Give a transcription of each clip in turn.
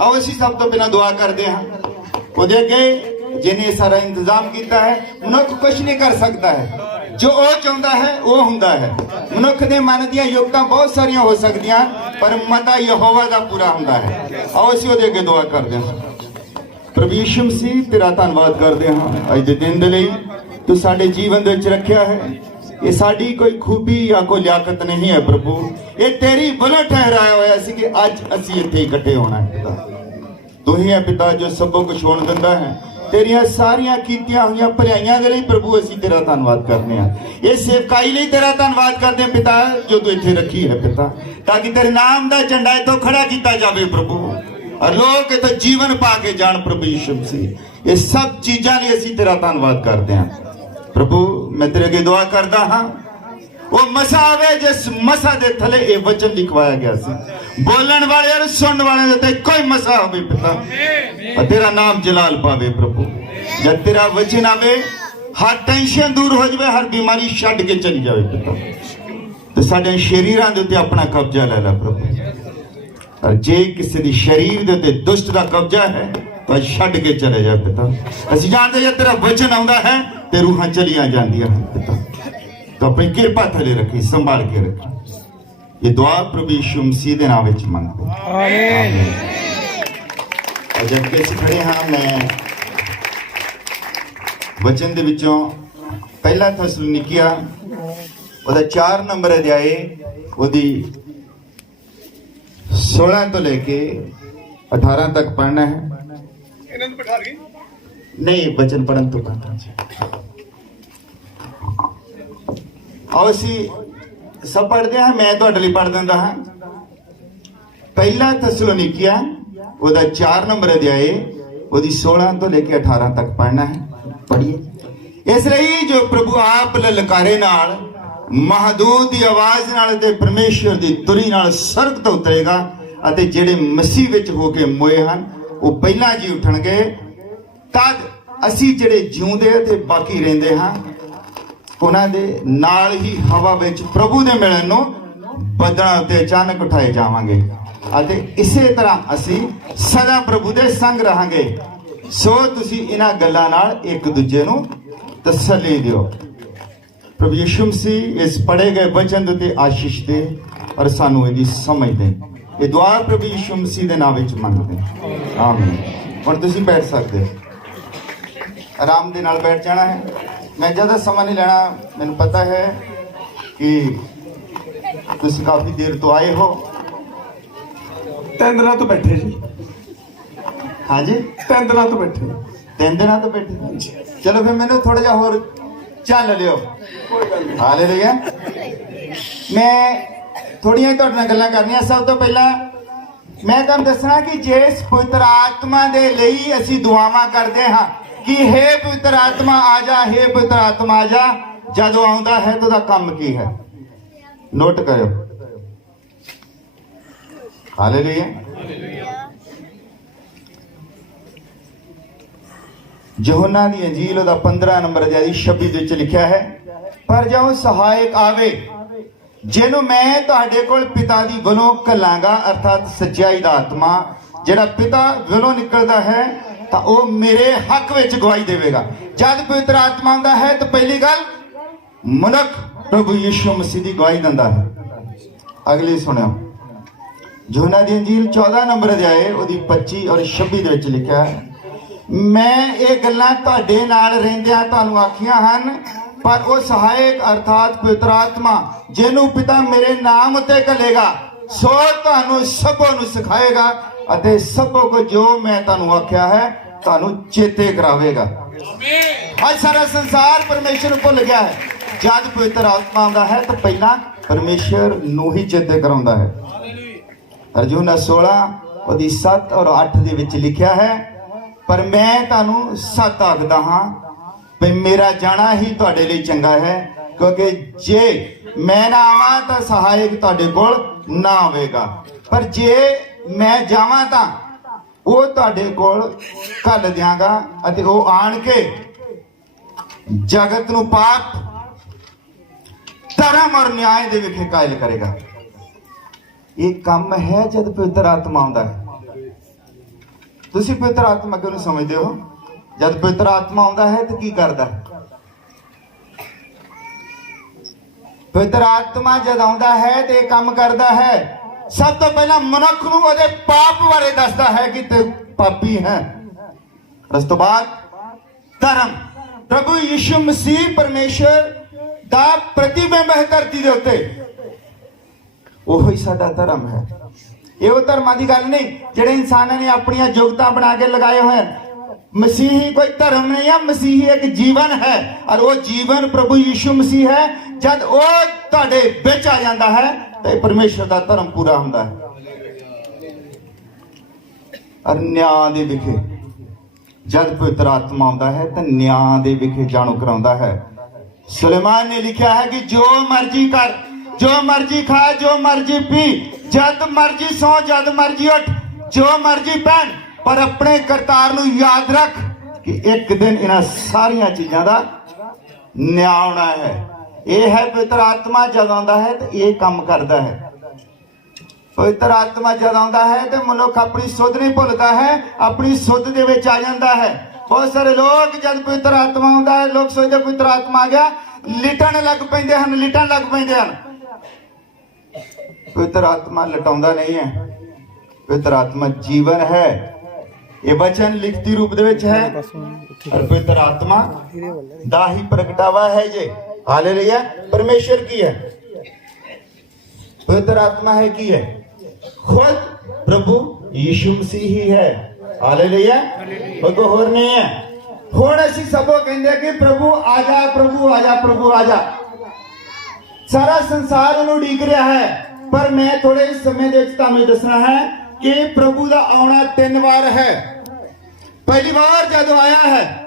ਆਓ ਅਸੀਂ ਸਭ ਤੋਂ ਪਹਿਲਾਂ ਦੁਆ ਕਰਦੇ ਹਾਂ। ਉਹਦੇ ਅੱਗੇ ਜਿਹਨੇ ਸਾਰਾ ਇੰਤਜ਼ਾਮ ਕੀਤਾ ਹੈ, ਮਨੁੱਖ ਕੁਝ ਨਹੀਂ ਕਰ ਸਕਦਾ ਹੈ। ਜੋ ਉਹ ਚਾਹੁੰਦਾ ਹੈ, ਉਹ ਹੁੰਦਾ ਹੈ। ਮਨੁੱਖ ਦੇ ਮਨ ਦੀਆਂ ਯੋਗਤਾਂ ਬਹੁਤ ਸਾਰੀਆਂ ਹੋ ਸਕਦੀਆਂ ਪਰ ਮਤਾ ਯਹੋਵਾ ਦਾ ਪੂਰਾ ਹੁੰਦਾ ਹੈ। ਆਓ ਅਸੀਂ ਉਹਦੇ ਅੱਗੇ ਦੁਆ ਕਰਦੇ ਹਾਂ। ਪ੍ਰਭੂ ਯਿਸੂ ਮਸੀਹ, ਤੇਰਾ ਧੰਨਵਾਦ ਕਰਦੇ ਹਾਂ। ਅੱਜ ਦੇ ਦਿਨ ਦੇ ਲਈ ਤੂੰ ਸਾਡੇ ਜੀਵਨ ਦੇ ਵਿੱਚ ਰੱਖਿਆ ਹੈ। ਇਹ ਸਾਡੀ ਕੋਈ ਖੂਬੀ ਜਾਂ ਕੋਈ ਲਿਆਕਤ ਨਹੀਂ ਹੈ ਪ੍ਰਭੂ। ਇਹ ਤੇਰੀ ਵੱਲੋਂ ਠਹਿਰਾਇਆ ਹੋਇਆ ਸੀ ਕਿ ਅੱਜ ਅਸੀਂ ਇੱਥੇ ਇਕੱਠੇ ਹੋਣਾ ਹੈ। ਪਿਤਾ ਤੂੰ ਹੀ ਹੈ ਪਿਤਾ ਜੋ ਸਭੋ ਕੁਝ ਹੋਣ ਦਿੰਦਾ ਹੈ। ਤੇਰੀਆਂ ਸਾਰੀਆਂ ਕੀਤੀਆਂ ਹੋਈਆਂ ਭਲਾਈਆਂ ਦੇ ਲਈ ਪ੍ਰਭੂ, ਅਸੀਂ ਤੇਰਾ ਧੰਨਵਾਦ ਕਰਨੇ ਆ ਇਹ ਸੇਵਕਾਈ ਲਈ ਤੇਰਾ ਧੰਨਵਾਦ ਕਰਦੇ ਹਾਂ ਪਿਤਾ, ਜੋ ਤੂੰ ਇੱਥੇ ਰੱਖੀ ਹੈ ਪਿਤਾ, ਤਾਂ ਕਿ ਤੇਰੇ ਨਾਮ ਦਾ ਝੰਡਾ ਇੱਥੋਂ ਖੜਾ ਕੀਤਾ ਜਾਵੇ ਪ੍ਰਭੂ। ਔਰ ਲੋਕ ਇੱਥੇ ਜੀਵਨ ਪਾ ਕੇ ਜਾਣ ਪ੍ਰਭੂ ਯਿਸੂ ਮਸੀਹ। ਇਹ ਸਭ ਚੀਜ਼ਾਂ ਲਈ ਅਸੀਂ ਤੇਰਾ ਧੰਨਵਾਦ ਕਰਦੇ ਹਾਂ। ਪ੍ਰਭੂ, ਮੈਂ ਤੇਰੇ ਅੱਗੇ ਦੁਆ ਕਰਦਾ ਹਾਂ। ਉਹ ਮਸਾ ਆਵੇ, ਜਿਸ ਮਸਾ ਦੇ ਥਲੇ ਇਹ ਵਚਨ ਲਿਖਵਾਇਆ ਗਿਆ ਸੀ। ਬੋਲਣ ਵਾਲੇ ਔਰ ਸੁਣਨ ਵਾਲੇ ਦੇ ਤੇ ਕੋਈ ਮਸਾ ਹੋਵੇ ਪਿਤਾ। ਤੇਰਾ ਨਾਮ ਜਲਾਲ ਪਾਵੇ ਪ੍ਰਭੂ। ਜਦ ਤੇਰਾ ਵਚਨ ਆਵੇ ਹਰ ਟੈਨਸ਼ਨ ਦੂਰ ਹੋ ਜਾਵੇ ਹਰ ਬਿਮਾਰੀ ਛੱਡ ਕੇ ਚਲੀ ਜਾਵੇ ਪਿਤਾ। ਤੇ ਸਾਡੇ ਸ਼ਰੀਰਾਂ ਦੇ ਉੱਤੇ ਆਪਣਾ ਕਬਜ਼ਾ ਲੈ ਲੈ ਪ੍ਰਭੂ। ਔਰ ਜੇ ਕਿਸੇ ਦੀ ਸ਼ਰੀਰ ਦੇ ਉੱਤੇ ਦੁਸ਼ਟ ਦਾ ਕਬਜ਼ਾ ਹੈ ਤਾਂ ਛੱਡ ਕੇ ਚਲੇ ਜਾ ਪਿਤਾ। ਅਸੀਂ ਜਾਣਦੇ ਜੇ ਤੇਰਾ ਵਚਨ ਆਉਂਦਾ ਹੈ ਤੇ ਰੂਹਾਂ ਚਲੀਆਂ ਜਾਂਦੀਆਂ ਹਨ ਪਿਤਾ। ਤਾਂ ਆਪਣੀ ਕਿਰਪਾ ਥਲੇ ਰੱਖੀ ਸੰਭਾਲ ਕੇ ਰੱਖੀ। ਇਹ ਦੁਆ ਪ੍ਰਭੂ ਯਿਸੂ ਮਸੀਹ ਦੇ ਨਾਮ ਵਿੱਚ ਮੰਗਦੇ ਹਾਂ। ਆਮੀਨ। ਅਜਬ ਕੇ ਅਸੀਂ ਖੜੇ ਹਾਂ ਮੈਂ ਵਚਨ ਦੇ ਵਿੱਚੋਂ ਪਹਿਲਾ ਥੈਸਲੋਨੀਕੀਆ ਉਹਦਾ 4 ਨੰਬਰ ਅਧਿਆਏ ਉਹਦੀ 16 ਤੋਂ ਲੈ ਕੇ 18 ਤੱਕ ਪੜ੍ਹਨਾ ਹੈ। ਇਹਨਾਂ ਨੂੰ ਬਿਠਾ ਲਈ ਨਹੀਂ ਬਚਨ ਪੜਨ ਤੋਂ ਬਾਅਦ ਆਓ ਅਸੀਂ ਸਭ ਪੜ੍ਹਦੇ ਹਾਂ ਮੈਂ ਤੁਹਾਡੇ ਲਈ ਪੜ੍ਹ ਦਿੰਦਾ ਹਾਂ। ਪਹਿਲਾ ਥੈਸਲੋਨੀਕੀਆ, ਉਹਦਾ 4 ਨੰਬਰ ਅਧਿਆਏ, ਉਹਦੀ 16 ਤੋਂ ਲੈ ਕੇ 18 ਤੱਕ ਪੜ੍ਹਨਾ ਹੈ। ਪੜ੍ਹੀਏ। ਇਸ ਲਈ ਜੋ ਪ੍ਰਭੂ ਆਪ ਲਲਕਾਰੇ ਨਾਲ ਮਹਦੂਦ ਦੀ ਆਵਾਜ਼ ਨਾਲ ਤੇ ਪਰਮੇਸ਼ਵਰ ਦੀ ਤੁਰੀ ਨਾਲ ਸਰਗ ਤੋਂ ਉਤਰੇਗਾ ਅਤੇ ਜਿਹੜੇ ਮਸੀਹ ਵਿੱਚ ਹੋ ਕੇ ਮੋਏ ਹਨ, ਉਹ ਪਹਿਲਾਂ ਜੀ ਉਠਣਗੇ। ਤਦ ਅਸੀਂ ਜਿਹੜੇ ਜਿਉਂਦੇ ਤੇ ਬਾਕੀ ਰਹਿੰਦੇ ਹਾਂ। ਉਹਨਾਂ ਦੇ ਨਾਲ ਹੀ ਹਵਾ ਵਿੱਚ ਪ੍ਰਭੂ ਦੇ ਮਿਲਣ ਨੂੰ ਬਦਲਾਂ ਉੱਤੇ ਅਚਾਨਕ ਉਠਾਏ ਜਾਵਾਂਗੇ। ਅਤੇ ਇਸੇ ਤਰ੍ਹਾਂ ਅਸੀਂ ਸਦਾ ਪ੍ਰਭੂ ਦੇ ਸੰਗ ਰਹਾਂਗੇ। ਸੋ ਤੁਸੀਂ ਇਹਨਾਂ ਗੱਲਾਂ ਨਾਲ ਇੱਕ ਦੂਜੇ ਨੂੰ ਤਸੱਲੀ ਦਿਓ। ਪ੍ਰਭੂ ਯਿਸੂ ਮਸੀਹ ਇਸ ਪੜੇ ਗਏ ਵਚਨ ਦੇ ਆਸ਼ੀਸ਼ ਦੇ ਔਰ ਸਾਨੂੰ ਇਹਦੀ ਸਮਝ ਦੇ। ਇਹ ਦੁਆ ਪ੍ਰਭੂ ਯਿਸੂ ਮਸੀਹ ਦੇ ਨਾਮ ਵਿੱਚ ਮੰਗਦੇ ਹਾਂ। ਆਮੀਨ। ਹੁਣ ਤੁਸੀਂ ਬੈਠ ਸਕਦੇ ਹੋ। ਆਰਾਮ ਦੇ ਨਾਲ ਬੈਠ ਜਾਣਾ ਹੈ। ਮੈਂ ਜ਼ਿਆਦਾ ਸਮਾਂ ਨਹੀਂ ਲੈਣਾ ਮੈਨੂੰ ਪਤਾ ਹੈ ਕਿ ਤੁਸੀਂ ਕਾਫੀ ਦੇਰ ਤੋਂ ਆਏ ਹੋ। ਤਿੰਨ ਦਿਨਾਂ ਤੋਂ ਬੈਠੇ ਜੀ। ਹਾਂਜੀ? ਤਿੰਨ ਦਿਨਾਂ ਤੋਂ ਬੈਠੇ। ਤਿੰਨ ਦਿਨਾਂ ਤੋਂ ਬੈਠੇ? ਚਲੋ ਫਿਰ ਮੈਨੂੰ ਥੋੜਾ ਜਿਹਾ ਹੋਰ ਚੱਲ ਲਿਓ। ਨਹੀਂ। ਹਾਲੇਲੂਇਆ ਮੈਂ ਥੋੜੀਆਂ ਤੁਹਾਡੇ ਨਾਲ ਗੱਲਾਂ ਕਰਨੀਆਂ। ਸਭ ਤੋਂ ਪਹਿਲਾਂ ਮੈਂ ਤੁਹਾਨੂੰ ਦੱਸਣਾ ਕਿ ਜਿਸ ਪਵਿੱਤਰ ਆਤਮਾ ਦੇ ਲਈ ਅਸੀਂ ਦੁਆਵਾਂ ਕਰਦੇ ਹਾਂ ਕਿ हे ਪਵਿੱਤਰ ਆਤਮਾ ਆ ਜਾ हे ਪਵਿੱਤਰ ਆਤਮਾ ਆ ਜਾ। ਜਦੋਂ ਆਉਂਦਾ ਹੈ ਤਾਂ ਉਹਦਾ ਕੰਮ ਕੀ ਹੈ? ਨੋਟ ਕਰਿਓ। ਹਾਲੇਲੂਇਆ। ਯਹੋਨਾ ਦੀ ਅੰਜੀਲ ਉਹਦਾ 15 ਨੰਬਰ ਅਧਿਆਇ 26 ਵਿੱਚ ਲਿਖਿਆ ਹੈ, ਪਰ ਜਦੋਂ ਸਹਾਇਕ ਆਵੇ, ਜਿਹਨੂੰ ਮੈਂ ਤੁਹਾਡੇ ਕੋਲ ਪਿਤਾ ਦੀ ਵੱਲੋਂ ਕਲਾਂਗਾ, ਅਰਥਾਤ ਸੱਚਾਈ ਦਾ ਆਤਮਾ, ਜਿਹੜਾ ਪਿਤਾ ਵੱਲੋਂ ਨਿਕਲਦਾ ਹੈ ਤਾਂ ਉਹ ਮੇਰੇ ਹੱਕ ਵਿੱਚ ਗਵਾਹੀ ਦੇਵੇਗਾ। ਜਦ ਪਵਿੱਤਰ ਆਤਮਾ ਆਉਂਦਾ ਹੈ, ਤਾਂ ਪਹਿਲੀ ਗੱਲ ਮਨੁੱਖ ਪ੍ਰਭੂ ਯਿਸੂ ਮਸੀਹ ਦੀ ਗਵਾਹੀ ਦਿੰਦਾ ਹੈ। ਅਗਲੀ ਸੁਣਿਓ। ਯੋਹਨਾ ਦੀ ਅੰਜੀਲ 14 ਨੰਬਰ ਅਧਿਆਏ, ਉਹਦੀ 25 ਔਰ 26 ਦੇ ਵਿੱਚ ਲਿਖਿਆ ਮੈਂ ਇਹ ਗੱਲਾਂ ਤੁਹਾਡੇ ਨਾਲ ਰਹਿੰਦਿਆਂ ਤੁਹਾਨੂੰ ਆਖੀਆਂ ਹਨ, ਪਰ ਉਹ ਸਹਾਇਕ ਅਰਥਾਤ ਪਵਿੱਤਰ ਆਤਮਾ, ਜਿਹਨੂੰ ਪਿਤਾ ਮੇਰੇ ਨਾਮ ਉੱਤੇ ਕਲੇਗਾ ਸੋ ਤੁਹਾਨੂੰ ਸਭੋ ਨੂੰ ਸਿਖਾਏਗਾ ਅਤੇ ਸਭੋ ਕੋ ਜੋ ਮੈਂ ਤੁਹਾਨੂੰ ਆਖਿਆ ਹੈ ਤੁਹਾਨੂੰ ਚੇਤੇ ਕਰਾਵੇਗਾ। ਅੱਜ ਸਾਰਾ ਸੰਸਾਰ ਪਰਮੇਸ਼ਰ ਨੂੰ ਭੁੱਲ ਗਿਆ ਹੈ। ਜਦ ਪਵਿੱਤਰ ਆਤਮਾ ਆਉਂਦਾ ਹੈ, ਤਾਂ ਪਹਿਲਾਂ ਪਰਮੇਸ਼ਰ ਨੂੰ ਹੀ ਚੇਤੇ ਕਰਾਉਂਦਾ ਹੈ। ਅਰਜੁਨ 16 ਉਹਦੀ 7 ਔਰ 8 ਦੇ ਵਿੱਚ ਲਿਖਿਆ ਹੈ, ਪਰ ਮੈਂ ਤੁਹਾਨੂੰ ਸੱਤ ਆਖਦਾ ਹਾਂ, ਵੀ ਮੇਰਾ ਜਾਣਾ ਹੀ ਤੁਹਾਡੇ ਲਈ ਚੰਗਾ ਹੈ, ਕਿਉਂਕਿ ਜੇ ਮੈਂ ਨਾ ਆਵਾਂ, ਤਾਂ ਸਹਾਇਕ ਤੁਹਾਡੇ ਕੋਲ ਨਾ ਹੋਵੇਗਾ। ਪਰ ਜੇ ਮੈਂ ਜਾਵਾਂ ਤਾਂ ਉਹ ਤੁਹਾਡੇ ਕੋਲ ਘੱਲ ਦਿਆਂਗਾ ਅਤੇ ਉਹ ਆਣ ਕੇ ਜਗਤ ਨੂੰ ਪਾਪ, ਧਰਮ ਔਰ ਨਿਆਂ ਦੇ ਵਿਖੇ ਕਾਇਲ ਕਰੇਗਾ। ਇਹ ਕੰਮ ਹੈ ਜਦ ਪਵਿੱਤਰ ਆਤਮਾ ਆਉਂਦਾ ਹੈ। ਤੁਸੀਂ ਪਵਿੱਤਰ ਆਤਮਾ ਕਿਉਂ ਨਹੀਂ ਸਮਝਦੇ ਹੋ? ਜਦ ਪਵਿੱਤਰ ਆਤਮਾ ਆਉਂਦਾ ਹੈ ਤਾਂ ਕੀ ਕਰਦਾ ਹੈ? ਪਵਿੱਤਰ ਆਤਮਾ ਜਦ ਆਉਂਦਾ ਹੈ ਤੇ ਇਹ ਕੰਮ ਕਰਦਾ ਹੈ ਸਭ ਤੋਂ ਪਹਿਲਾਂ ਮਨੁੱਖ ਨੂੰ ਉਹਦੇ ਪਾਪ ਬਾਰੇ ਦੱਸਦਾ ਹੈ ਕਿ ਤੇ ਪਾਪੀ ਹੈ। ਉਸ ਤੋਂ ਬਾਅਦ ਧਰਮ। ਪ੍ਰਭੂ ਯਿਸੂ ਮਸੀਹ ਪਰਮੇਸ਼ਰ ਦਾ ਪ੍ਰਤੀਬਿੰਬ ਹੈ ਧਰਤੀ ਦੇ ਉੱਤੇ। ਉਹੋ ਹੀ ਸਾਡਾ ਧਰਮ ਹੈ। ਇਹ ਉਹ ਧਰਮਾਂ ਦੀ ਗੱਲ ਨਹੀਂ, ਜਿਹੜੇ ਇਨਸਾਨਾਂ ਨੇ ਆਪਣੀਆਂ ਯੋਗਤਾ ਬਣਾ ਕੇ ਲਗਾਏ ਹੋਏ ਹਨ। ਮਸੀਹੀ ਕੋਈ ਧਰਮ ਨਹੀਂ ਹੈ ਮਸੀਹੀ ਇੱਕ ਜੀਵਨ ਹੈ। ਔਰ ਉਹ ਜੀਵਨ ਪ੍ਰਭੂ ਯਿਸੂ ਮਸੀਹ ਹੈ, ਜਦ ਉਹ ਤੁਹਾਡੇ ਵਿੱਚ ਆ ਜਾਂਦਾ ਹੈ ਤੇ ਪਰਮੇਸ਼ਰ ਦਾ ਧਰਮ ਪੂਰਾ ਹੁੰਦਾ ਹੈ। ਔਰ ਨਿਆਂ ਦੇ ਵਿਖੇ ਜਦ ਪਵਿੱਤਰ ਆਤਮਾ ਆਉਂਦਾ ਹੈ, ਤਾਂ ਨਿਆਂ ਦੇ ਵਿਖੇ ਜਾਣੂ ਕਰਾਉਂਦਾ ਹੈ। ਸੁਲੇਮਾਨ ਨੇ ਲਿਖਿਆ ਹੈ ਕਿ ਜੋ ਮਰਜ਼ੀ ਕਰ, ਜੋ ਮਰਜ਼ੀ ਖਾ, ਜੋ ਮਰਜ਼ੀ ਪੀ, ਜਦ ਮਰਜ਼ੀ ਸੌ, ਜਦ ਮਰਜ਼ੀ ਉੱਠ, ਜੋ ਮਰਜ਼ੀ ਪਹਿਨ, ਪਰ ਆਪਣੇ ਕਰਤਾਰ ਨੂੰ ਯਾਦ ਰੱਖ ਕਿ ਇੱਕ ਦਿਨ ਇਹਨਾਂ ਸਾਰੀਆਂ ਚੀਜ਼ਾਂ ਦਾ ਨਿਆਂ ਆਉਣਾ ਹੈ। ਇਹ ਹੈ ਪਵਿੱਤਰ ਆਤਮਾ ਜਦ ਆਉਂਦਾ ਹੈ ਤੇ ਇਹ ਕੰਮ ਕਰਦਾ ਹੈ। ਪਵਿੱਤਰ ਆਤਮਾ ਜਦ ਆਉਂਦਾ ਹੈ ਤੇ ਮਨੁੱਖ ਆਪਣੀ ਸੁੱਧ ਨਹੀਂ ਭੁੱਲਦਾ ਹੈ, ਆਪਣੀ ਸੁੱਧ ਦੇ ਵਿੱਚ ਆ ਜਾਂਦਾ ਹੈ। ਬਹੁਤ ਸਾਰੇ ਲੋਕ ਜਦ ਪਵਿੱਤਰ ਆਤਮਾ ਆਉਂਦਾ ਹੈ, ਲੋਕ ਸੋਚਦੇ ਪਵਿੱਤਰ ਆਤਮਾ ਆ ਗਿਆ, ਲਿਟਣ ਲੱਗ ਪੈਂਦੇ ਹਨ, ਲਿਟਣ ਲੱਗ ਪੈਂਦੇ ਹਨ। ਪਵਿੱਤਰ ਆਤਮਾ ਲਟਾਉਂਦਾ ਨਹੀਂ ਹੈ। ਪਵਿੱਤਰ ਆਤਮਾ ਜੀਵਨ ਹੈ। ਇਹ ਵਚਨ ਲਿਖਤੀ ਰੂਪ ਦੇ ਵਿੱਚ ਹੈ। ਔਰ ਪਵਿੱਤਰ ਆਤਮਾ ਦਾ ਹੀ ਪ੍ਰਗਟਾਵਾ ਹੈ ਜੇ। ਹਾਲੇਲੂਇਆ ਪਰਮੇਸ਼ਰ ਕੀ ਹੈ पवित्र आत्मा है की है खुद प्रभु यीशु मसीह ही है हालेलुया और कोई और नहीं है ਹੁਣ ਅਸੀਂ ਸਭੋ ਕਹਿੰਦੇ ਆ ਕਿ ਪ੍ਰਭੂ ਆ ਜਾ ਪ੍ਰਭੂ ਆ ਜਾ ਪ੍ਰਭੂ ਆ ਜਾ ਸਾਰਾ ਸੰਸਾਰ ਉਹਨੂੰ ਉਡੀਕ ਰਿਹਾ ਹੈ ਪਰ ਮੈਂ ਥੋੜੇ ਸਮੇਂ ਦੇ ਵਿੱਚ ਤੁਹਾਨੂੰ ਦੱਸਣਾ ਹੈ ਕਿ ਪ੍ਰਭੂ ਦਾ ਆਉਣਾ ਤਿੰਨ ਵਾਰ ਹੈ ਪਹਿਲੀ ਵਾਰ ਜਦੋਂ ਆਇਆ ਹੈ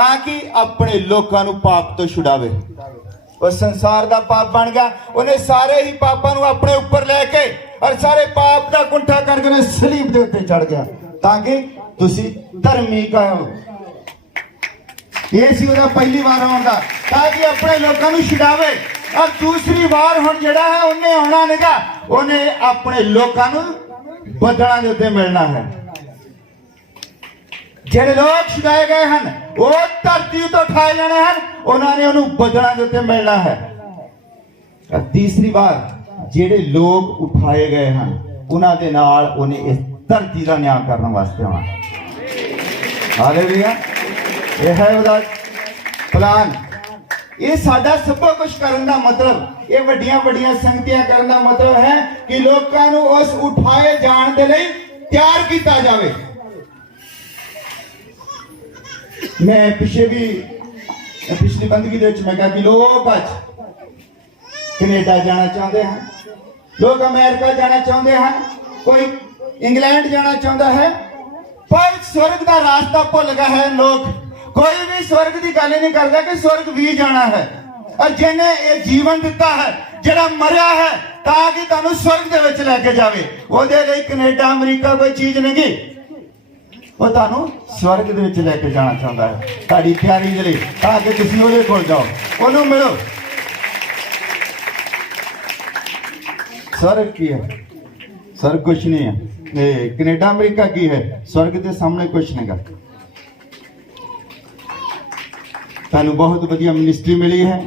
ਤਾਂ ਕਿ ਆਪਣੇ ਲੋਕਾਂ ਨੂੰ ਪਾਪ ਤੋਂ ਛੁਡਾਵੇ। ਉਹ ਸੰਸਾਰ ਦਾ ਪਾਪ ਬਣ ਗਿਆ। ਉਹਨੇ ਸਾਰੇ ਹੀ ਪਾਪਾਂ ਨੂੰ ਆਪਣੇ ਉੱਪਰ ਲੈ ਕੇ ਔਰ ਸਾਰੇ ਪਾਪ ਦਾ ਗੁੰਠਾ ਕਰਕੇ ਉਹਨੇ ਸਲੀਬ ਦੇ ਉੱਤੇ ਚੜ ਗਿਆ। ਤਾਂ ਕਿ ਤੁਸੀਂ ਧਰਮੀ ਕਹੋ ਇਹ ਸੀ ਉਹਦਾ ਪਹਿਲੀ ਵਾਰ ਆਉਂਦਾ ਤਾਂ ਕਿ ਆਪਣੇ ਲੋਕਾਂ ਨੂੰ ਛਡਾਵੇ। ਔਰ ਦੂਸਰੀ ਵਾਰ ਹੁਣ ਜਿਹੜਾ ਹੈ ਉਹਨੇ ਆਉਣਾ ਨਹੀਂਗਾ। ਉਹਨੇ ਆਪਣੇ ਲੋਕਾਂ ਨੂੰ ਬਦਲਾਂ ਦੇ ਉੱਤੇ ਮਿਲਣਾ ਹੈ। ਜਿਹੜੇ ਲੋਕ ਛੁਡਾਏ ਗਏ ਹਨ ਉਹ ਧਰਤੀ ਉੱਤੇ ਉਠਾਏ ਜਾਣੇ ਹਨ, ਉਹਨਾਂ ਨੇ ਉਹਨੂੰ ਬਦਲਾਂ ਦੇ ਉੱਤੇ ਮਿਲਣਾ ਹੈ। ਤੀਸਰੀ ਵਾਰ ਜਿਹੜੇ ਲੋਕ ਉਠਾਏ ਗਏ ਹਨ, ਉਹਨਾਂ ਦੇ ਨਾਲ ਉਹਨੇ ਇਸ ਧਰਤੀ ਦਾ ਨਿਆਂ ਕਰਨ ਵਾਸਤੇ ਆਉਣਾ। ਹਾਲੇਲੂਇਆ ਇਹ ਹੈ ਉਹਦਾ ਪਲਾਨ ਇਹ ਸਾਡਾ ਸਭ ਕੁਝ ਕਰਨ ਦਾ ਮਤਲਬ, ਇਹ ਵੱਡੀਆਂ ਵੱਡੀਆਂ ਸੰਗਤੀਆਂ ਕਰਨ ਦਾ ਮਤਲਬ ਹੈ ਕਿ ਲੋਕਾਂ ਨੂੰ ਉਸ ਉਠਾਏ ਜਾਣ ਦੇ ਲਈ ਤਿਆਰ ਕੀਤਾ ਜਾਵੇ। ਮੈਂ ਪਿਛੇ ਵੀ ਪਿਛਲੀ ਬੰਦਗੀ ਦੇ ਵਿੱਚ ਮੈਂ ਕਿਹਾ ਕਿ ਲੋਕ ਅੱਜ ਕੈਨੇਡਾ ਜਾਣਾ ਚਾਹੁੰਦੇ ਹਨ। ਲੋਕ ਅਮਰੀਕਾ ਜਾਣਾ ਚਾਹੁੰਦੇ ਹਨ। ਕੋਈ ਇੰਗਲੈਂਡ ਜਾਣਾ ਚਾਹੁੰਦਾ ਹੈ। ਪਰ ਸਵਰਗ ਦਾ ਰਾਸਤਾ ਭੁੱਲ ਗਏ ਹੈ ਲੋਕ। ਕੋਈ ਵੀ ਸਵਰਗ ਦੀ ਗੱਲ ਹੀ ਨਹੀਂ ਕਰਦਾ ਕਿ ਸਵਰਗ ਵੀ ਜਾਣਾ ਹੈ। ਔਰ ਜਿਹਨੇ ਇਹ ਜੀਵਨ ਦਿੱਤਾ ਹੈ, ਜਿਹੜਾ ਮਰਿਆ ਹੈ, ਤਾਂ ਕਿ ਤੁਹਾਨੂੰ ਸਵਰਗ ਦੇ ਵਿੱਚ ਲੈ ਕੇ ਜਾਵੇ। ਉਹਦੇ ਲਈ ਕੈਨੇਡਾ, ਅਮਰੀਕਾ ਕੋਈ ਚੀਜ਼ ਨਹੀਂ। ਉਹ ਤੁਹਾਨੂੰ ਸਵਰਗ ਦੇ ਵਿੱਚ ਲੈ ਕੇ ਜਾਣਾ ਚਾਹੁੰਦਾ ਹੈ। ਤੁਹਾਡੀ ਤਿਆਰੀ ਦੇ ਲਈ ਤਾਂ ਕਿ ਤੁਸੀਂ ਉਹਦੇ ਕੋਲ ਜਾਓ। ਉਹਨੂੰ ਮਿਲੋ। ਸਵਰਗ ਕੀ ਹੈ? ਸਵਰਗ ਕੁਛ ਨਹੀਂ ਹੈ। ਇਹ ਕੈਨੇਡਾ, ਅਮਰੀਕਾ ਕੀ ਹੈ? ਸਵਰਗ ਦੇ ਸਾਹਮਣੇ ਕੁਛ ਨਹੀਂਗਾ ਤੁਹਾਨੂੰ ਬਹੁਤ ਵਧੀਆ ਮਿਨਿਸਟਰੀ ਮਿਲੀ ਹੈ।